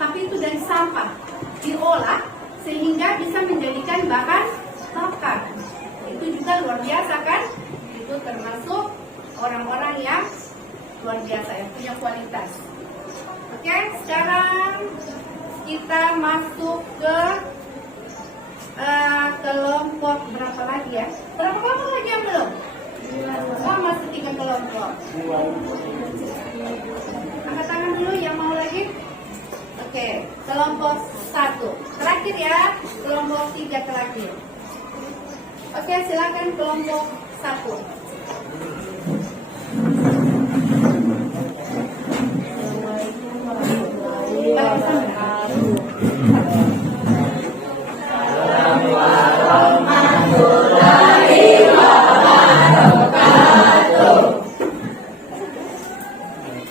tapi itu dari sampah diolah sehingga bisa menjadikan bahan bakar. Itu juga luar biasa kan? Itu termasuk orang-orang yang luar biasa, yang punya kualitas. Oke, sekarang kita masuk ke kelompok berapa lagi ya? Berapa kelompok lagi yang belum? Oh, masih 3 kelompok. Angkat tangan dulu yang mau lagi. Oke, kelompok 1 terakhir ya, kelompok 3 terakhir. Oke, silakan kelompok 1.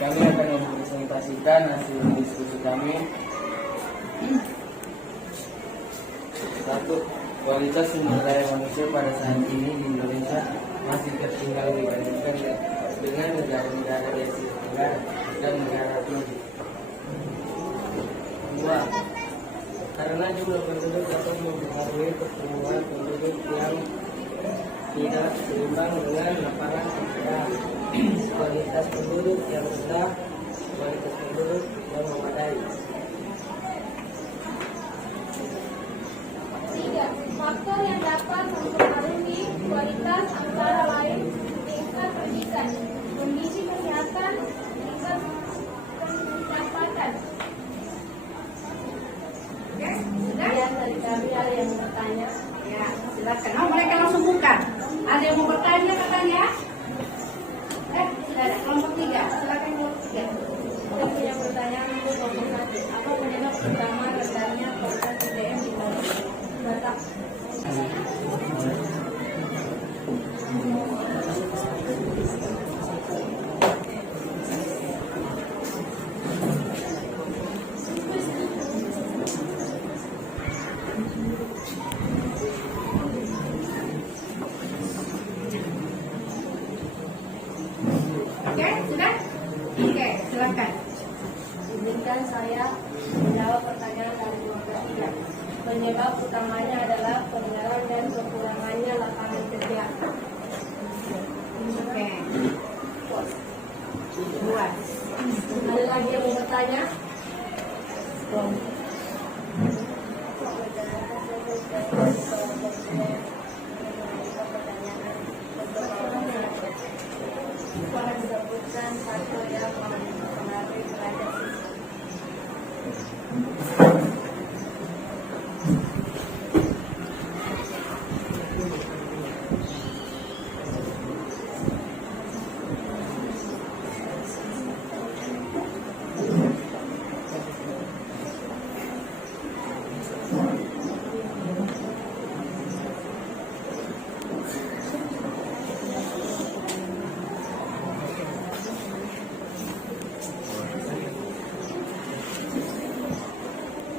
Kami akan mempresentasikan hasil diskusi kami. 1. Kualitas sumber daya manusia pada saat ini di Indonesia masih tertinggal dibandingkan dengan negara-negara di Asia Tenggara dan negara Turki. 2. Karena jumlah penduduk dapat mempengaruhi pertumbuhan penduduk yang tidak seimbang dengan lapangan pekerjaan, kualitas penduduk yang rendah, kualitas penduduk yang memadai. 3. Faktor yang dapat mempengaruhi kualitas antara lain tingkat pendidikan, kondisi kesehatan, tingkat pendapatan. Oke, sudah? Dari kami ada yang bertanya. Ya, silakan. Oh, mereka langsung buka. Ada yang mau bertanya katanya? Sudah ada kelompok 3. Silakan kelompok 3. Saya punya pertanyaan untuk kelompok 1. Apa penyebab utama rendahnya kualitas SDM di Batak? Oke, sudah? Oke, silakan. Izinkan saya menjawab pertanyaan dari kelompok 3. Penyebab utamanya adalah peninggalan dan kekurangannya lapangan kerja. Oke. Buat. Ada lagi yang mau bertanya? Disebutkan faktor yang mempengaruhi derajat siswa.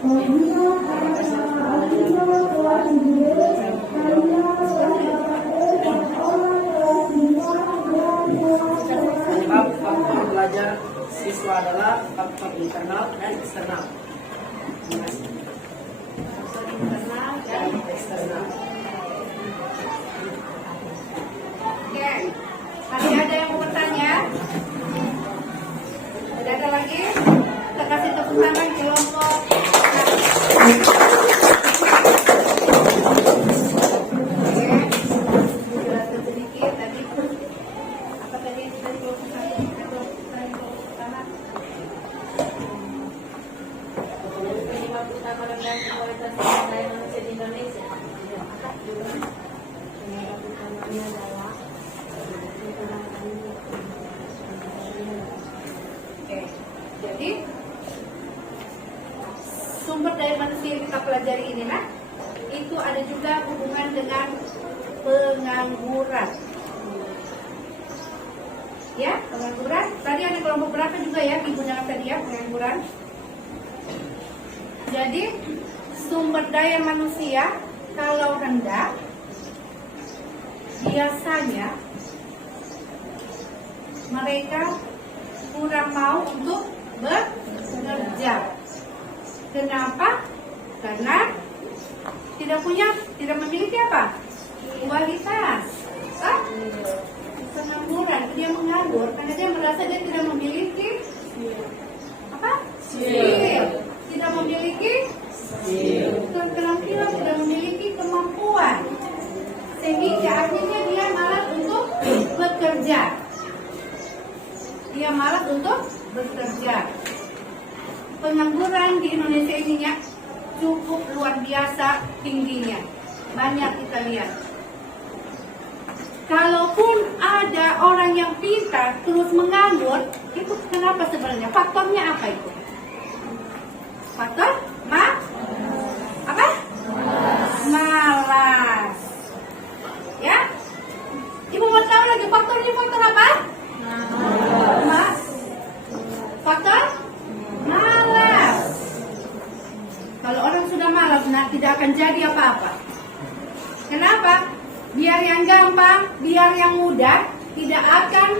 Penyebab faktor belajar siswa adalah faktor internal dan eksternal. Faktor internal dan eksternal. Oke, masih ada yang mau bertanya? Tidak ada lagi? Kita kasih tepuk tangan kelompok. Oke, jelaskan sedikit tadi. Apa tadi yang dari kelompok satu atau dari kelompok pertama? Penyebab utama rendahnya kualitas sumber daya manusia di Indonesia. Penyebab utamanya adalah Oke, jadi sumber daya manusia yang kita pelajari ini itu ada juga hubungan dengan pengangguran. Ya, pengangguran. Tadi ada kelompok berapa juga ya digunakan tadi ya pengangguran. Jadi sumber daya manusia kalau rendah biasanya mereka kurang mau untuk bekerja. Kenapa? Karena tidak memiliki apa? Kualitas. Pengangguran, dia menganggur karena dia merasa dia tidak memiliki apa? Skill. Tidak memiliki keterampilan, tidak memiliki kemampuan. Sehingga akhirnya dia malas untuk bekerja. Dia malas untuk bekerja. Pengangguran di Indonesia ini ya cukup luar biasa tingginya. Banyak kita lihat. Kalaupun ada orang yang pintar terus menganggur, itu kenapa sebenarnya? Faktornya apa itu? Faktor apa? Malas. Ya? Ibu mau tahu lagi faktornya faktor apa? Malas. Faktor malas. Kalau orang sudah malas, tidak akan jadi apa-apa. Kenapa? Biar yang gampang, biar yang mudah, tidak akan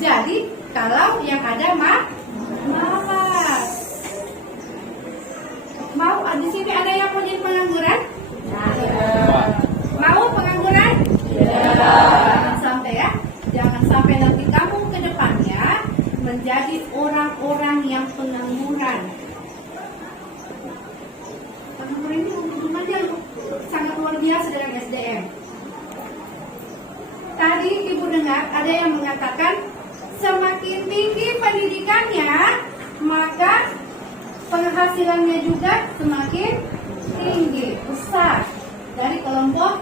jadi kalau yang ada malas. Mau di sini ada yang mau jadi pengangguran? Mau pengangguran? Jangan sampai ya. Jangan sampai nanti kamu ke depannya menjadi orang-orang yang pengangguran. Pengangguran ini hubungannya sangat luar biasa dengan SDM. Tadi ibu dengar ada yang mengatakan semakin tinggi pendidikannya, maka penghasilannya juga semakin tinggi, besar. Dari kelompok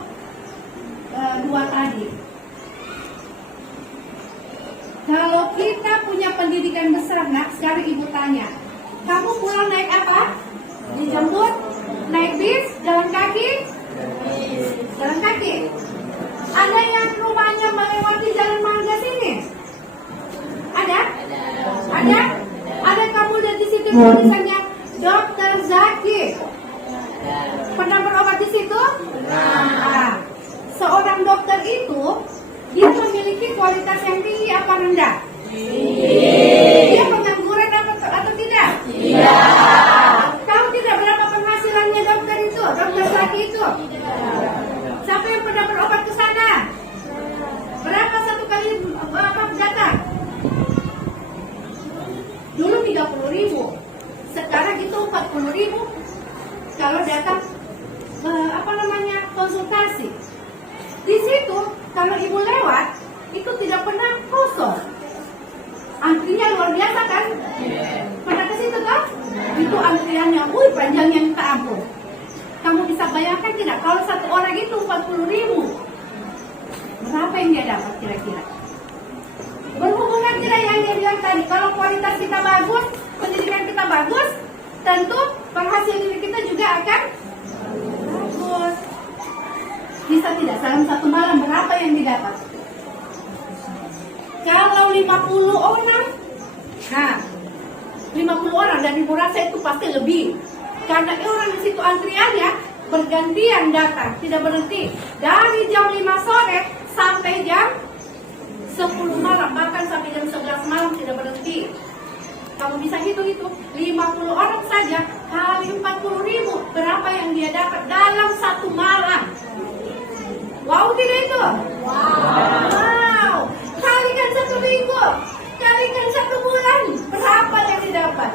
2 tadi. Kalau kita punya pendidikan besar, sekarang ibu tanya, kamu pulang naik apa? Dijemput? Naik bis? Jalan kaki? Jalan kaki. Ada yang rumahnya melewati jalan Mangga sini? Ada? Ada? Ada kamu lihat di situ tulisannya Dr. Zaki? Pernah berobat di situ? Nah, seorang dokter itu dia memiliki kualitas yang tinggi apa rendah? Dia pengangguran atau tidak? Tidak. Tahu tidak berapa penghasilannya dokter itu? Dr. Zaki itu? Siapa yang pernah berobat ke sana? Berapa satu kali datang? Dulu 30.000, sekarang itu 40.000 kalau datang konsultasi. Di situ kalau ibu lewat itu tidak pernah kosong. Antrinya luar biasa kan? Pernah ke situ kan? Itu antriannya, panjangnya minta ampun. Kamu bisa bayangkan tidak kalau satu orang itu 40.000, berapa yang dia dapat kira-kira? Berhubungan tidak yang dia bilang tadi, kalau kualitas kita bagus, pendidikan kita bagus, tentu penghasilan kita juga akan bagus. Bisa tidak dalam satu malam berapa yang didapat? Kalau 50 orang, 50 orang dan ibu rasa itu pasti lebih. karena orang di situ antriannya bergantian datang, tidak berhenti. Dari jam 5 sore sampai jam 10 malam, bahkan sampai jam 11 malam tidak berhenti. Kamu bisa hitung-hitung, 50 orang saja kali 40.000, berapa yang dia dapat dalam satu malam? Wow, tidak itu? Wow. Kalikan 1 minggu, kalikan 1 bulan, berapa yang didapat?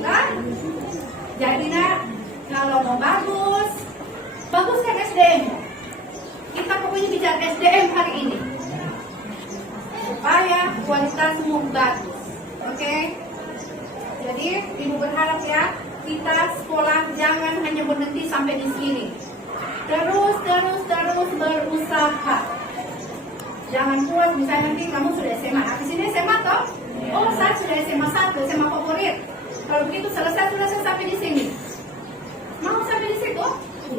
Nah, jadi nak, kalau mau baguskan SDM. Kita pokoknya bicara SDM hari ini, supaya kualitasmu bagus. Oke? Jadi, Ibu berharap ya, kita sekolah jangan hanya berhenti sampai di sini. Terus berusaha. Jangan puas misalnya nanti kamu sudah SMA. Di sini SMA toh? Oh, saya sudah SMA 1, SMA favorit. Kalau begitu selesai sudah saya sampai di sini. Mau sampai di situ?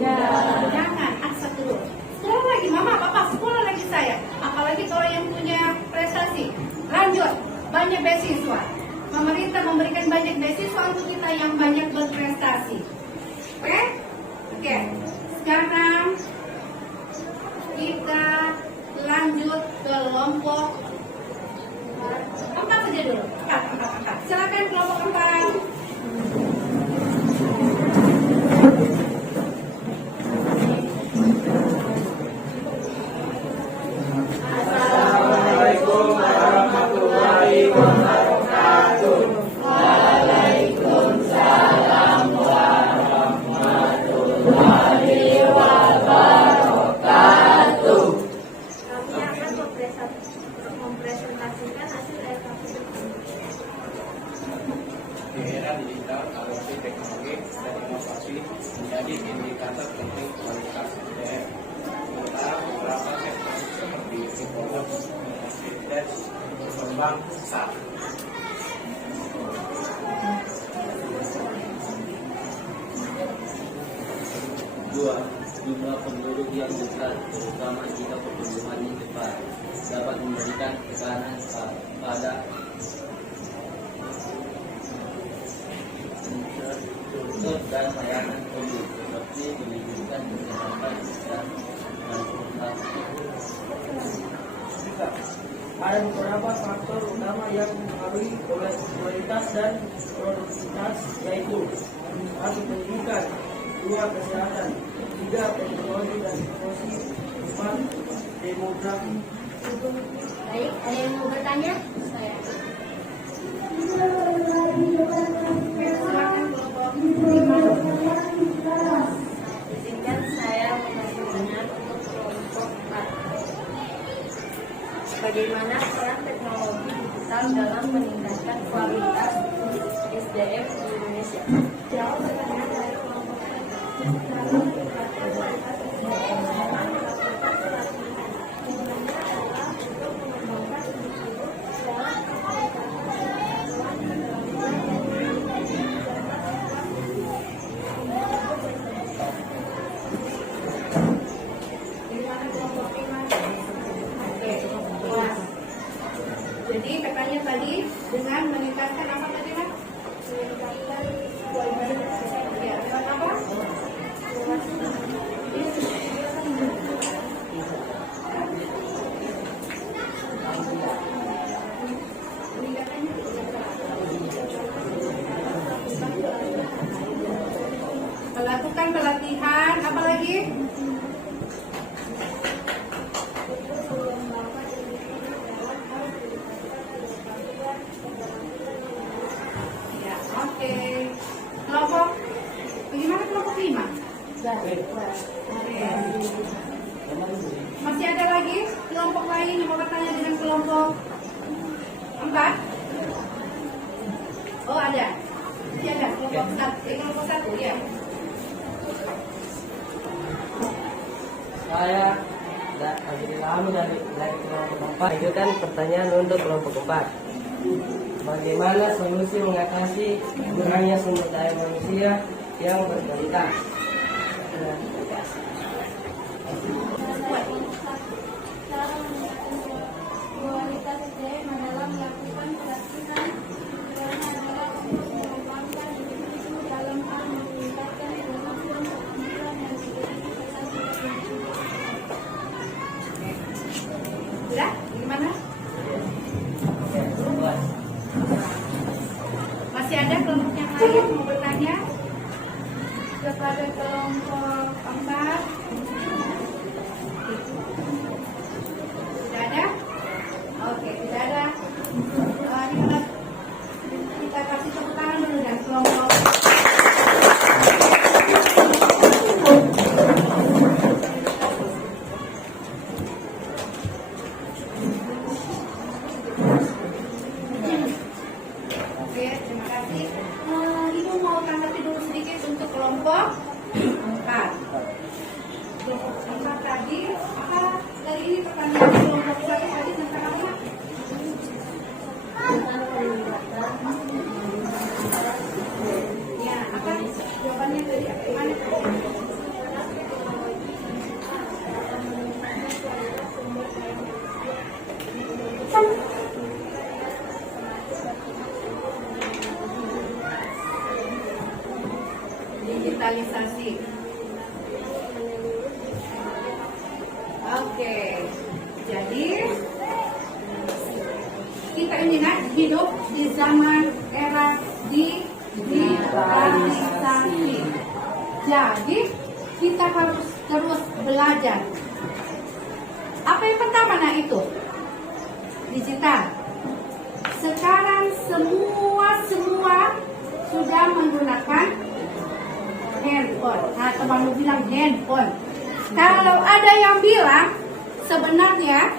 Ya. Jangan, asa terus. Sekolah lagi, mama, papa, sekolah lagi saya. Apalagi kalau yang punya prestasi. Lanjut, banyak beasiswa. Pemerintah memberikan banyak beasiswa untuk kita yang banyak berprestasi. Oke? Oke. Sekarang kita lanjut ke kelompok 4 saja dulu. 4. Silakan kelompok 4. Assalamualaikum warahmatullahi wabarakatuh. Waalaikumsalam warahmatullahi wabarakatuh. Kami akan mempresentasikan hasil evaluasi. Di era digital, adopsi teknologi dan inovasi menjadi indikator penting kualitas SDM. Sementara beberapa sektor seperti e-commerce, fintech, berkembang pesat. Dua, jumlah penduduk yang besar, terutama jika pertumbuhannya cepat, dapat memberikan tekanan pada infrastruktur dan layanan publik seperti pendidikan, kesehatan, dan transportasi. Ada beberapa faktor utama yang mempengaruhi kualitas dan produktivitas, yaitu 1. Pendidikan, 2. Kesehatan, 3. Teknologi dan inovasi, 4. Demografi. Baik, ada yang mau bertanya? Saya. Silakan kelompok 5. Izinkan saya bertanya untuk kelompok 4. Bagaimana peran teknologi digital dalam meningkatkan kualitas SDM di Indonesia? Jawab pertanyaan dari kelompok 4. Dalam meningkatkan kualitas SDM, memang melakukan pelatihan. Tujuannya adalah untuk mengembangkan individu dalam meningkatkan pengetahuan keterampilan dan kompetensi Bagaimana kelompok 5? Oke, puas. Jadi katanya tadi dengan meningkatkan apa tadi nak? Meningkatkan kualitas SDM. Ya, lewat apa? Melakukan pelatihan, apa lagi? Ya, oke. Kelompok, bagaimana kelompok 5? Masih ada lagi kelompok lain yang mau bertanya dengan kelompok 4? Oh ada, masih ada kelompok 1, ya. Saya kami dari kelompok 4. Itu kan pertanyaan untuk kelompok 4. Bagaimana solusi mengatasi kurangnya sumber daya manusia yang berkualitas? Kualitas SDM adalah melakukan pelatihan Masih ada kelompok yang lain mau bertanya kepada kelompok 4? Tidak ada? Oke, tidak ada. Kita kasih tepuk tangan dulu dan kelompok. Oke, terima kasih. Ibu mau tanggapi dulu sedikit untuk kelompok 4. Kelompok 4 tadi, apa dari ini pertanyaan kelompok 1 tadi tentang apa? Ya, apa jawabannya dari mana? Digitalisasi. Oke, jadi kita ini hidup di zaman era digitalisasi. Jadi kita harus terus belajar. Apa yang pertama itu? Digital. Sekarang semua sudah menggunakan handphone. Nah, teman lu bilang handphone. Kalau ada yang bilang sebenarnya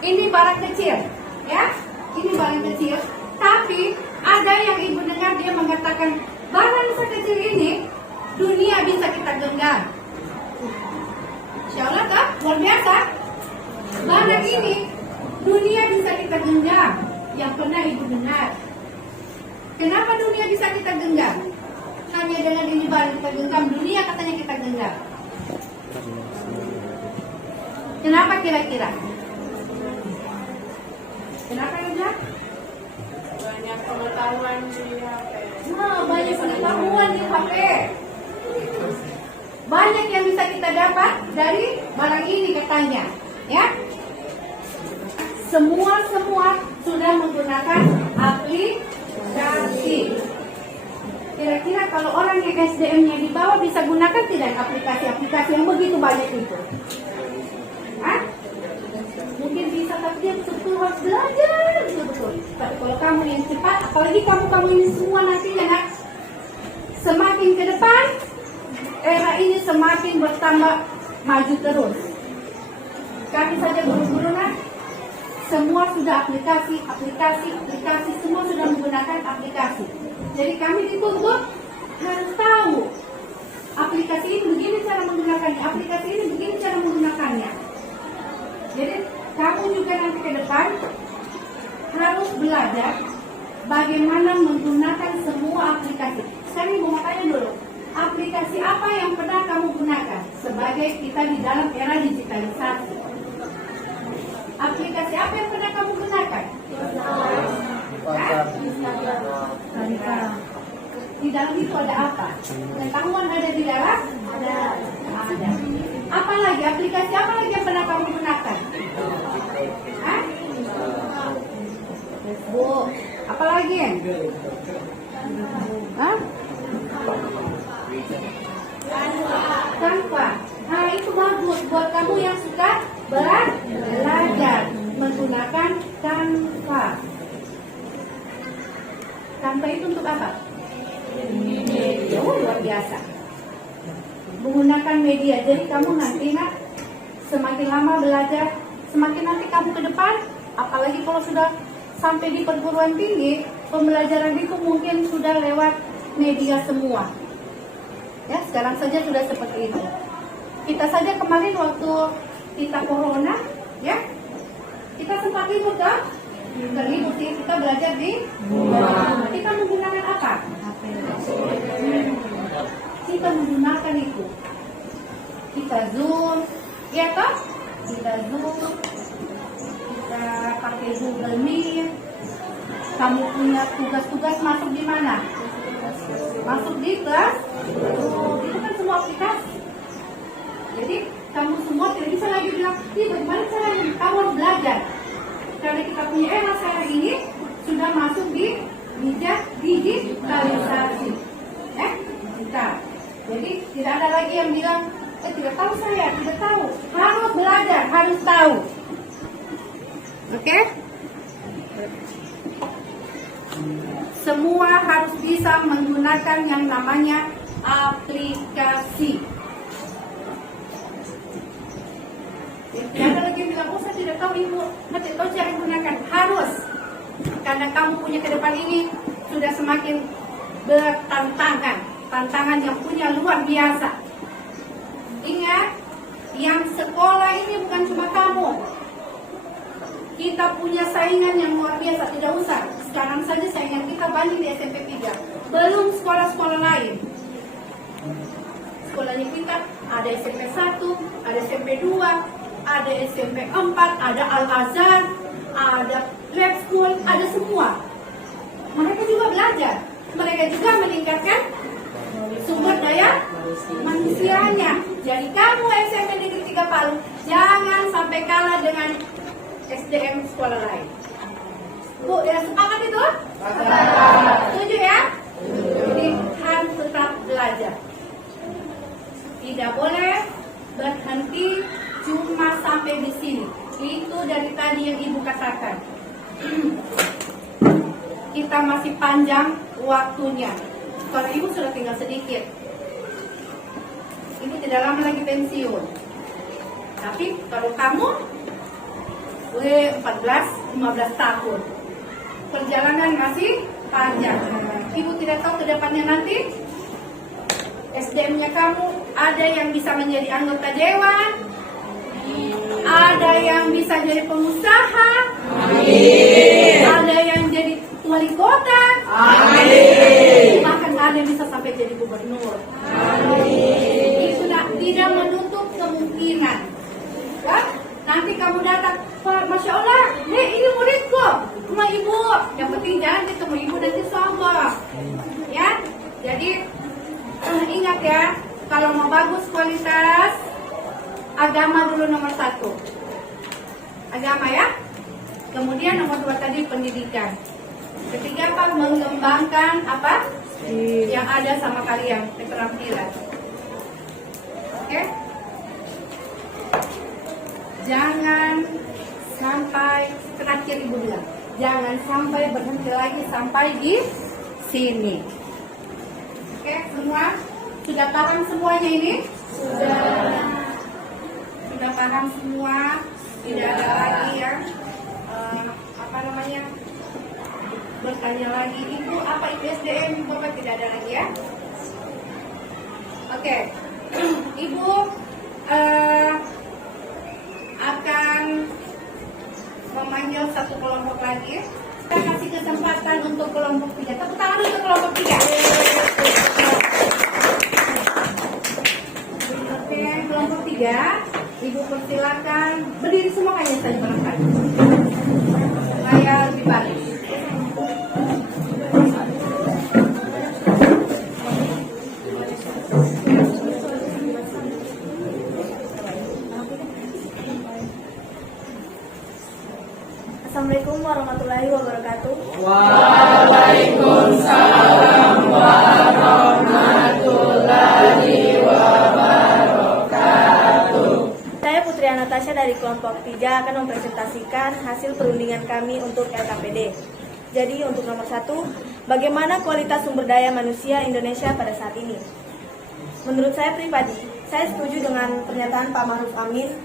ini barang kecil, ya, ini barang kecil. Tapi ada yang ibu dengar dia mengatakan barang sekecil ini dunia bisa kita genggam. Insya Allah kan? Luar biasa. Barang ini dunia bisa kita genggam. Yang pernah ibu dengar. Kenapa dunia bisa kita genggam? Hanya dengan ini barang kita genggam, dunia katanya kita genggam. Kenapa kira-kira? Kenapa ya? Banyak pengetahuan di HP. Nah, banyak pengetahuan di HP. Banyak yang bisa kita dapat dari barang ini katanya, ya. Semua sudah menggunakan aplikasi. Kira-kira kalau orang yang SDM-nya di bawah bisa gunakan tidak aplikasi-aplikasi yang begitu banyak itu? Hah? Mungkin bisa, tapi dia betul harus belajar betul. Tapi kalau kamu yang cepat, apalagi kamu ini semua nantinya nak, semakin ke depan era ini semakin bertambah maju terus. Kami saja guru-guru nak, semua sudah aplikasi, semua sudah menggunakan aplikasi. Jadi kami dituntut harus tahu aplikasi ini begini cara menggunakannya, aplikasi ini begini cara menggunakannya. Jadi kamu juga nanti ke depan harus belajar bagaimana menggunakan semua aplikasi. Sekarang ibu mau tanya dulu, aplikasi apa yang pernah kamu gunakan sebagai kita di dalam era digitalisasi? Aplikasi apa yang pernah kamu gunakan? Di dalam itu ada apa? Pengetahuan ada di dalam? Ada. Apa lagi? Aplikasi apa lagi yang pernah kamu gunakan? Hah? Facebook. Apa lagi? Hah? Canva. Nah, itu bagus buat kamu yang suka belajar menggunakan Canva. Canva itu untuk apa? Luar biasa. Menggunakan media. Jadi kamu nanti nak semakin lama belajar, semakin nanti kamu ke depan, apalagi kalau sudah sampai di perguruan tinggi, pembelajaran itu mungkin sudah lewat media semua. Ya, sekarang saja sudah seperti itu. Kita saja kemarin waktu kita corona, ya, kita sempat libur kan? Libur sih, kita belajar di rumah. Kita menggunakan apa? Kita menggunakan itu. Kita Zoom, ya toh? Kita Zoom, kita pakai Google Meet. Kamu punya tugas-tugas masuk di mana? Masuk di kelas. Itu kan semua aplikasi. Jadi kamu semua tidak bisa lagi bilang, bagaimana caranya? Kamu harus belajar. Karena kita punya era sekarang ini sudah Digitalisasi. Bentar. Jadi tidak ada lagi yang bilang, tidak tahu saya, tidak tahu. Harus belajar, harus tahu. Oke? Semua harus bisa menggunakan yang namanya aplikasi. Tidak ada lagi yang bilang, oh saya tidak tahu ibu, saya tidak tahu cara menggunakan. Harus. Karena kamu punya ke depan ini sudah semakin bertantangan. Tantangan yang punya luar biasa. Ingat, yang sekolah ini bukan cuma kamu. Kita punya saingan yang luar biasa, tidak usah. Sekarang saja saingan kita banding di SMP 3. Belum sekolah-sekolah lain. Sekolahnya kita ada SMP 1, ada SMP 2, ada SMP 4, ada Al-Azhar, ada Lab School, ada semua. Mereka juga belajar. Mereka juga meningkatkan sumber daya manusianya. Jadi kamu SMP Negeri 3 Palu jangan sampai kalah dengan SDM sekolah lain. Bu, ya sepakat itu? Setuju ya? Jadi harus tetap belajar. Tidak boleh berhenti cuma sampai di sini. Itu dari tadi yang Ibu katakan. Kita masih panjang waktunya. Kalau Ibu sudah tinggal sedikit. Ibu tidak lama lagi pensiun. Tapi kalau kamu 14, 15 tahun. Perjalanan masih panjang. Ibu tidak tahu ke depannya nanti SDM-nya kamu ada yang bisa menjadi anggota dewan, ada yang bisa jadi pengusaha, ada yang jadi wali kota, bahkan ada yang bisa sampai jadi gubernur. Itu tidak menutup kemungkinan. Ya? Nanti kamu datang, Pak, Masya Allah, ini muridku, rumah ibu. Yang penting jangan ketemu ibu nanti sombong. Ya, jadi ingat ya, kalau mau bagus kualitas, agama dulu nomor 1. Agama ya. Kemudian nomor 2 tadi pendidikan. Ketiga apa? Mengembangkan apa? Yang ada sama kalian, keterampilan. Oke? Jangan sampai, terakhir Ibu bilang, jangan sampai berhenti lagi sampai di sini. Oke, semua sudah paham semuanya ini? Sudah paham semua? Tidak ada lagi yang bertanya lagi, Ibu apa itu SDM? Bapak tidak ada lagi ya? Oke, Ibu akan memanggil satu kelompok lagi. Kita kasih kesempatan untuk kelompok 3. Tepuk tangan untuk kelompok 3. Oke, kelompok 3, Ibu persilakan berdiri semua kayaknya saja barangkali. Saya lebih baik. Assalamualaikum warahmatullahi wabarakatuh. Waalaikumsalam warahmatullahi wabarakatuh. Saya Putri Anastasia dari kelompok 3 akan mempresentasikan hasil perundingan kami untuk LKPD. Jadi untuk nomor 1, bagaimana kualitas sumber daya manusia Indonesia pada saat ini? Menurut saya pribadi, saya setuju dengan pernyataan Pak Ma'ruf Amin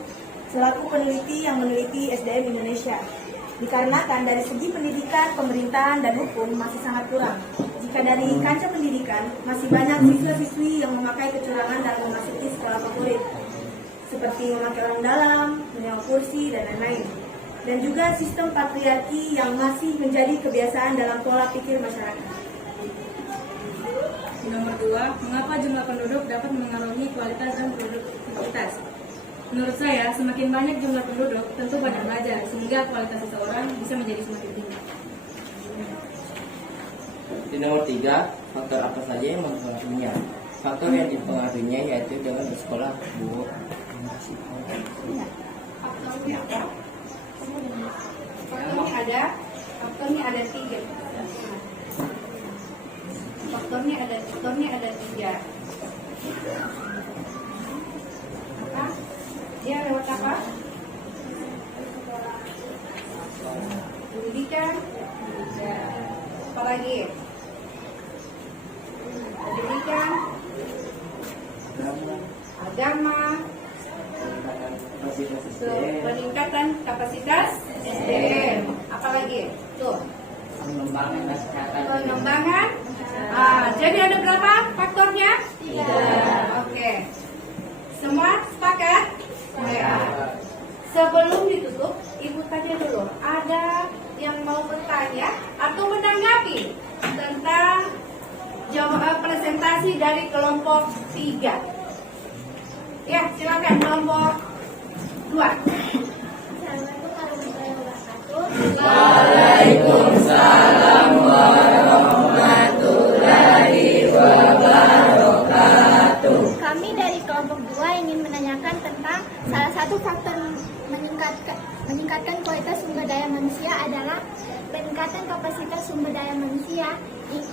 selaku peneliti yang meneliti SDM Indonesia. Dikarenakan dari segi pendidikan, pemerintahan, dan hukum masih sangat kurang. Jika dari kancah pendidikan, masih banyak siswa-siswi yang memakai kecurangan dalam memasuki sekolah favorit, seperti memakai orang dalam, menyewa kursi, dan lain-lain. Dan juga sistem patriarki yang masih menjadi kebiasaan dalam pola pikir masyarakat. Nomor 2, mengapa jumlah penduduk dapat mengaruhi kualitas dan produktivitas? Menurut saya, semakin banyak jumlah penduduk, tentu banyak belajar, sehingga kualitas seseorang bisa menjadi semakin tinggi. Di nomor 3, faktor apa saja yang mempengaruhinya? Faktor yang dipengaruhinya yaitu dengan bersekolah, Bu. Faktornya ada 3. faktornya ada 3. Apa? Dia lewat apa? Pendidikan. Apalagi? Pendidikan. Agama. Peningkatan kapasitas SDM. Apalagi? Tuh. Pengembangan masyarakat. Pengembangan. Jadi ada berapa faktornya? 3. Oke. Semua sepakat? Ya. Sebelum ditutup, Ibu tanya dulu, ada yang mau bertanya atau menanggapi tentang presentasi dari kelompok 3? Ya, silakan kelompok 2. Assalamualaikum warahmatullahi wabarakatuh. Waalaikumsalam warahmatullahi wabarakatuh. Kami dari kelompok 2 ingin menanyakan tentang salah satu faktor meningkatkan kualitas sumber daya manusia adalah peningkatan kapasitas sumber daya manusia.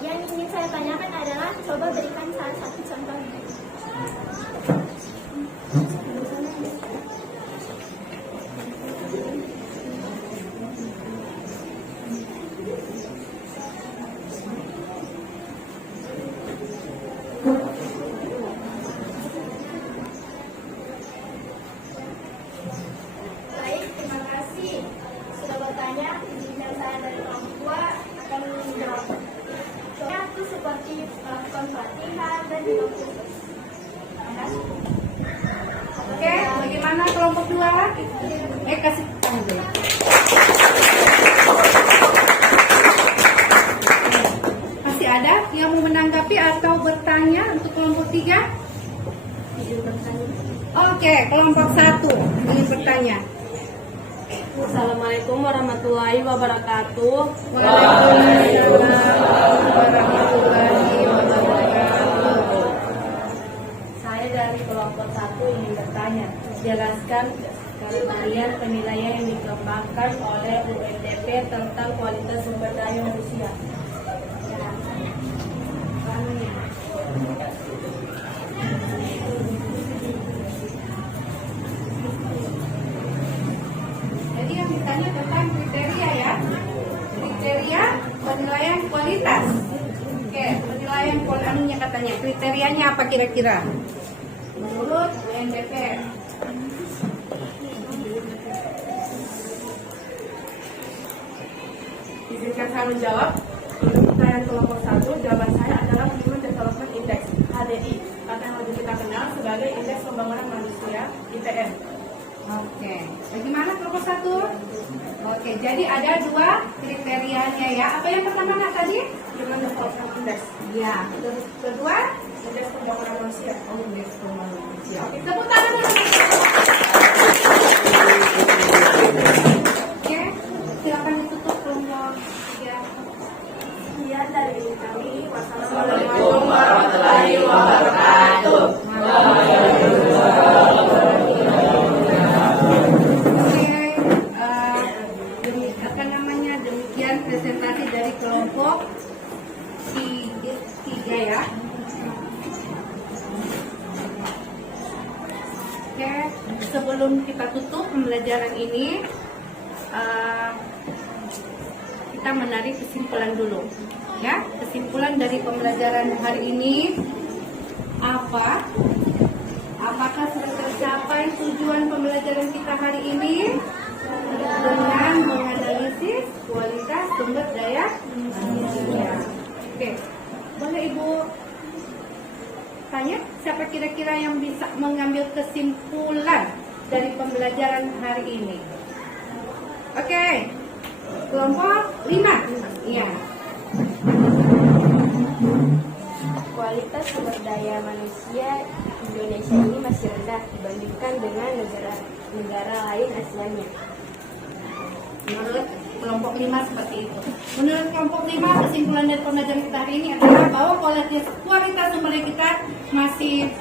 Yang ingin saya tanyakan adalah, coba berikan salah satu contohnya. Baik, terima kasih sudah bertanya. Izinkan saya dari kelompok 2 akan menjawab. Contohnya itu seperti melakukan pelatihan dan juga kursus. Terima kasih. Oke, bagaimana kelompok 2? Kasih tangan dulu. Masih ada yang mau menanggapi atau bertanya untuk kelompok 3? Oke, kelompok 1 ingin bertanya. Assalamualaikum warahmatullahi wabarakatuh. Waalaikumsalam warahmatullahi wabarakatuh. Saya dari kelompok 1 ingin bertanya. Jelaskan kriteria penilaian yang dikembangkan oleh UNDP tentang kualitas sumber daya manusia. Jadi yang ditanya tentang kriteria ya. Kriteria penilaian kualitas. Oke, penilaian kualitasnya katanya. Kriterianya apa kira-kira? Menurut UNDP. Izinkan saya menjawab. Untuk pertanyaan kelompok 1, jawaban saya adalah Human Development Index (HDI) atau yang lebih kita kenal sebagai Indeks Pembangunan Manusia (IPM). Oke, bagaimana kelompok 1? Oke, jadi ada 2 kriterianya ya. Apa yang pertama tadi? Human Development Index. Ya, terus kedua? Indeks pembangunan manusia. Oh, indeks pembangunan manusia. Oke, tepuk tangan dulu. Oke, silakan ditutup kelompok 3. Sekian dari kami. Assalamualaikum warahmatullahi wabarakatuh. Demikian presentasi dari kelompok 3 ya. Oke, sebelum kita tutup pembelajaran ini, kita menarik kesimpulan dulu. Ya, kesimpulan dari pembelajaran hari ini apa? Apakah sudah tercapai tujuan pembelajaran kita hari ini dengan menganalisis kualitas sumber daya manusia? Oke, boleh Ibu tanya siapa kira-kira yang bisa mengambil kesimpulan dari pembelajaran hari ini? Oke, kelompok 5. Iya. Kualitas sumber daya manusia Indonesia ini masih rendah dibandingkan dengan negara lain Asianya. Menurut kelompok 5 seperti itu. Menurut kelompok 5, kesimpulan dari pembelajaran kita hari ini adalah bahwa kualitas sumber daya kita masih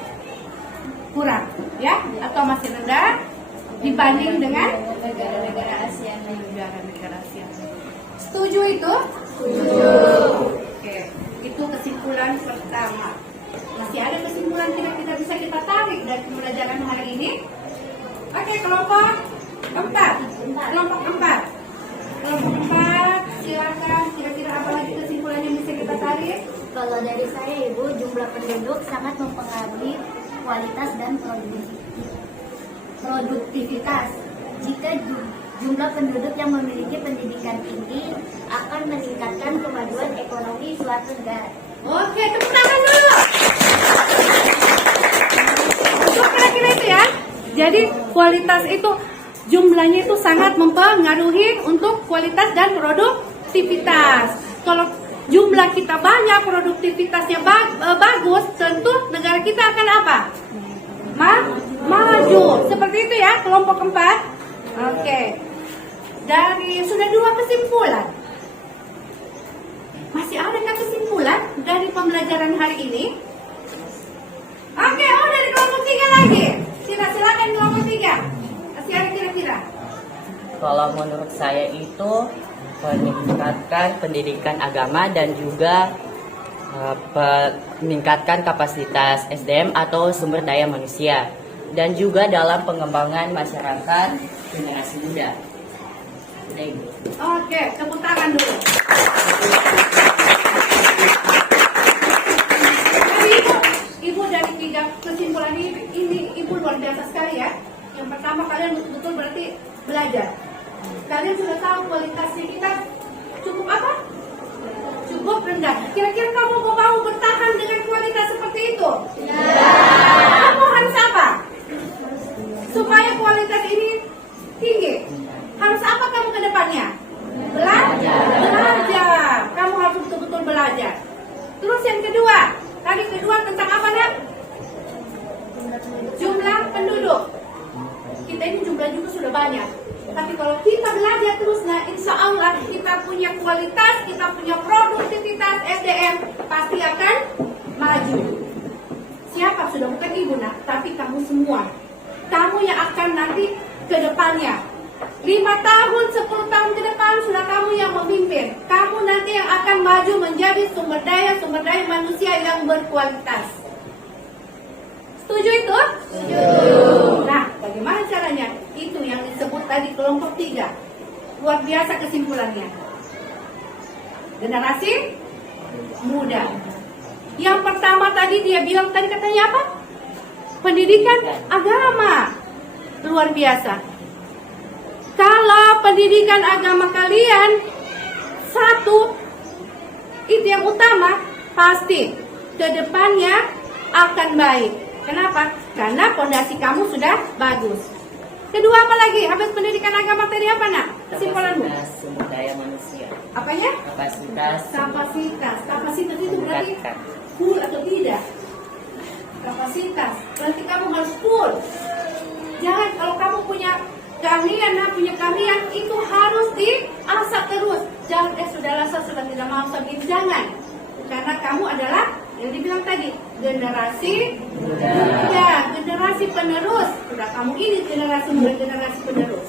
kurang, ya, atau masih rendah dibanding dengan negara-negara ASEAN. Negara-negara ASEAN. Setuju itu? Setuju. Oke, itu kesimpulan kesimpulan pertama. Masih ada kesimpulan kira-kira bisa kita tarik dari pembelajaran hari ini? Oke, kelompok 4. Kelompok 4. Kelompok 4, silakan. Kira-kira apa lagi kesimpulan yang bisa kita tarik? Kalau dari saya, Ibu, jumlah penduduk sangat mempengaruhi kualitas dan produktivitas. Jika jumlah penduduk yang memiliki pendidikan tinggi akan meningkatkan kemajuan ekonomi suatu negara. Oke, tepuk tangan dulu. So, kira-kira itu ya. Jadi kualitas itu jumlahnya itu sangat mempengaruhi untuk kualitas dan produktivitas. Kalau jumlah kita banyak, produktivitasnya bagus, tentu negara kita akan apa? Maju. Seperti itu ya, kelompok 4. Oke. Sudah 2 kesimpulan. Masih adakah kesimpulan dari pembelajaran hari ini? Oke, dari kelompok 3 lagi. Silakan kelompok 3. Masih ada kira-kira? Kalau menurut saya itu meningkatkan pendidikan agama dan juga meningkatkan kapasitas SDM atau sumber daya manusia, dan juga dalam pengembangan masyarakat generasi muda. Udah, Ibu. Oke, tepuk tangan dulu. Jadi Ibu dari 3 kesimpulan ini Ibu luar biasa sekali ya. Yang pertama, kalian betul-betul berarti belajar. Kalian sudah tahu kualitasnya kita cukup apa? Cukup rendah. Kira-kira kamu mau bertahan dengan kualitas seperti itu? Kamu harus apa? Supaya kualitas ini tinggi, harus apa kamu ke depannya? Belajar. Kamu harus betul-betul belajar. Terus yang kedua, tadi tentang apa, Nak? Jumlah penduduk. Kita ini jumlah juga sudah banyak. Tapi kalau kita belajar terus, nah insya Allah kita punya kualitas, kita punya produktivitas SDM pasti akan maju. Siapa? Sudah bukan Ibu, nah, tapi kamu semua. Kamu yang akan nanti ke depannya. 5 tahun, 10 tahun ke depan sudah kamu yang memimpin. Kamu nanti yang akan maju menjadi sumber daya manusia yang berkualitas. Setuju itu? Setuju. Nah, bagaimana caranya? Itu yang disebut tadi kelompok 3. Luar biasa kesimpulannya. Generasi muda. Yang pertama tadi dia bilang, tadi katanya apa? Pendidikan agama. Luar biasa. Kalau pendidikan agama kalian satu, itu yang utama, pasti ke depannya akan baik. Kenapa? Karena fondasi kamu sudah bagus. Kedua apa lagi? Habis pendidikan agama tadi apa, Nak? Kesimpulanmu? Kapasitas sumber daya manusia. Apanya? Kapasitas itu berarti full atau tidak? Kapasitas. Berarti kamu harus full. Jangan kalau kamu punya keahlian, itu harus diasah terus. Jangan sudahlah, saya sudah tidak mau begini, jangan. Karena kamu adalah yang dibilang tadi generasi muda, generasi penerus. Sudah kamu ini generasi muda, generasi penerus.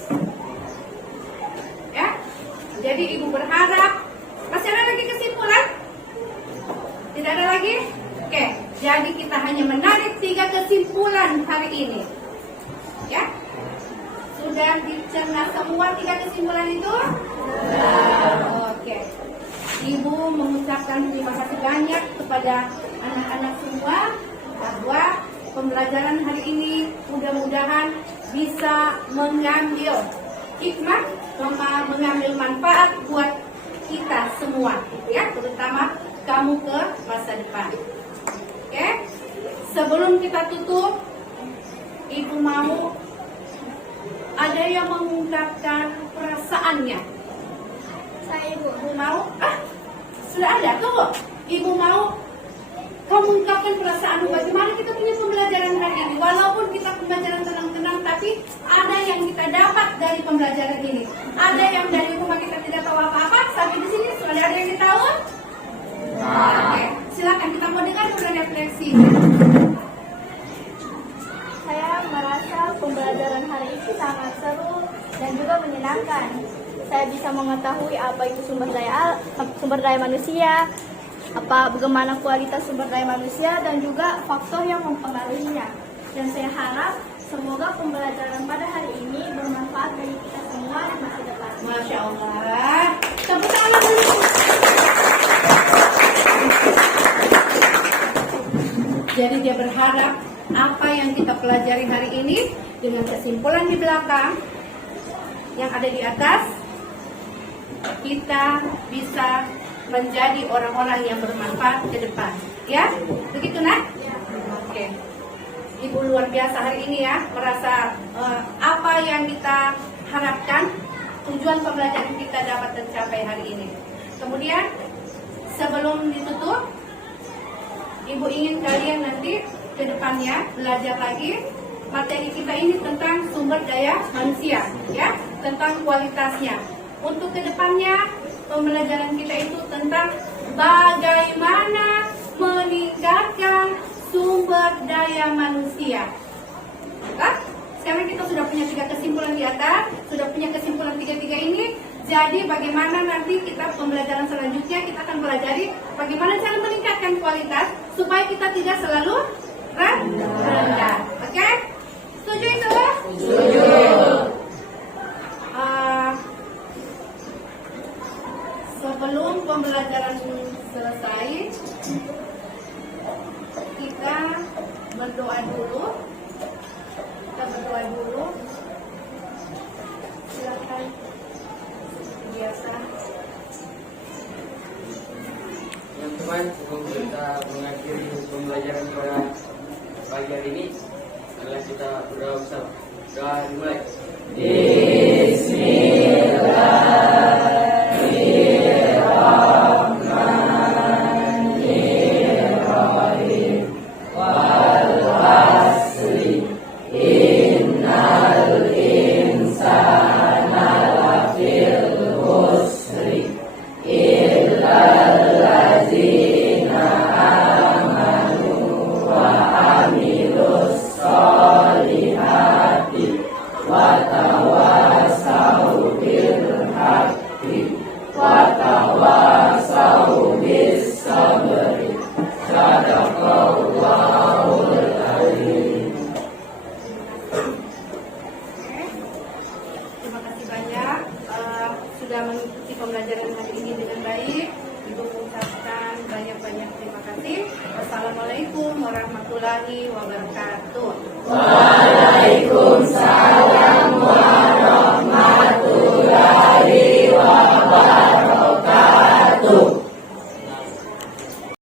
Ya. Jadi Ibu berharap masih ada lagi kesimpulan? Tidak ada lagi? Oke. Jadi kita hanya menarik 3 kesimpulan hari ini. Ya. Sudah dicerna semua 3 kesimpulan itu? Oke. Ibu mengucapkan terima kasih banyak kepada anak-anak semua bahwa pembelajaran hari ini mudah-mudahan bisa mengambil hikmah, mengambil manfaat buat kita semua, ya, terutama kamu ke masa depan. Oke? Sebelum kita tutup, Ibu mau ada yang mengungkapkan perasaannya. Saya, Ibu. Ibu mau? Sudah ada, tunggu. Ibu mau kamu ungkapkan perasaanmu bagaimana kita punya pembelajaran hari ini. Walaupun kita pembelajaran tenang-tenang, tapi ada yang kita dapat dari pembelajaran ini. Ada yang dari rumah kita tidak tahu apa-apa, sampai di sini sudah ada yang tahu. Oke, silakan kita mau dengar sudah refleksi. Saya merasa pembelajaran hari ini sangat seru dan juga menyenangkan. Saya bisa mengetahui apa itu sumber daya manusia, bagaimana kualitas sumber daya manusia dan juga faktor yang mempengaruhinya. Dan saya harap semoga pembelajaran pada hari ini bermanfaat bagi kita semua di masa depan. Masya Allah. Tepuk tangan dulu. Jadi dia berharap apa yang kita pelajari hari ini dengan kesimpulan di belakang yang ada di atas, kita bisa menjadi orang-orang yang bermanfaat ke depan. Ya? Begitu, Nak? Oke. Ibu luar biasa hari ini ya, merasa apa yang kita harapkan, tujuan pembelajaran kita dapat tercapai hari ini. Kemudian, sebelum ditutup, Ibu ingin kalian nanti ke depannya belajar lagi materi kita ini tentang sumber daya manusia, ya, tentang kualitasnya. Untuk ke depannya, pembelajaran kita itu tentang bagaimana meningkatkan sumber daya manusia. Nah, sekarang kita sudah punya 3 kesimpulan di atas, sudah punya kesimpulan 3 ini. Jadi bagaimana nanti kita pembelajaran selanjutnya kita akan pelajari bagaimana cara meningkatkan kualitas supaya kita tidak selalu rendah. Oke? Setuju itu? Setuju. Sebelum pembelajaran selesai, kita berdoa dulu. Silakan. Biasa. Yang teman, sebelum kita mengakhiri pembelajaran pada pagi hari ini, adalah kita berdoa bersama. Doa dimulai. Terima kasih banyak sudah mengikuti pembelajaran hari ini dengan baik. Ibu mengucapkan banyak-banyak terima kasih. Wassalamualaikum warahmatullahi wabarakatuh. Waalaikumsalam.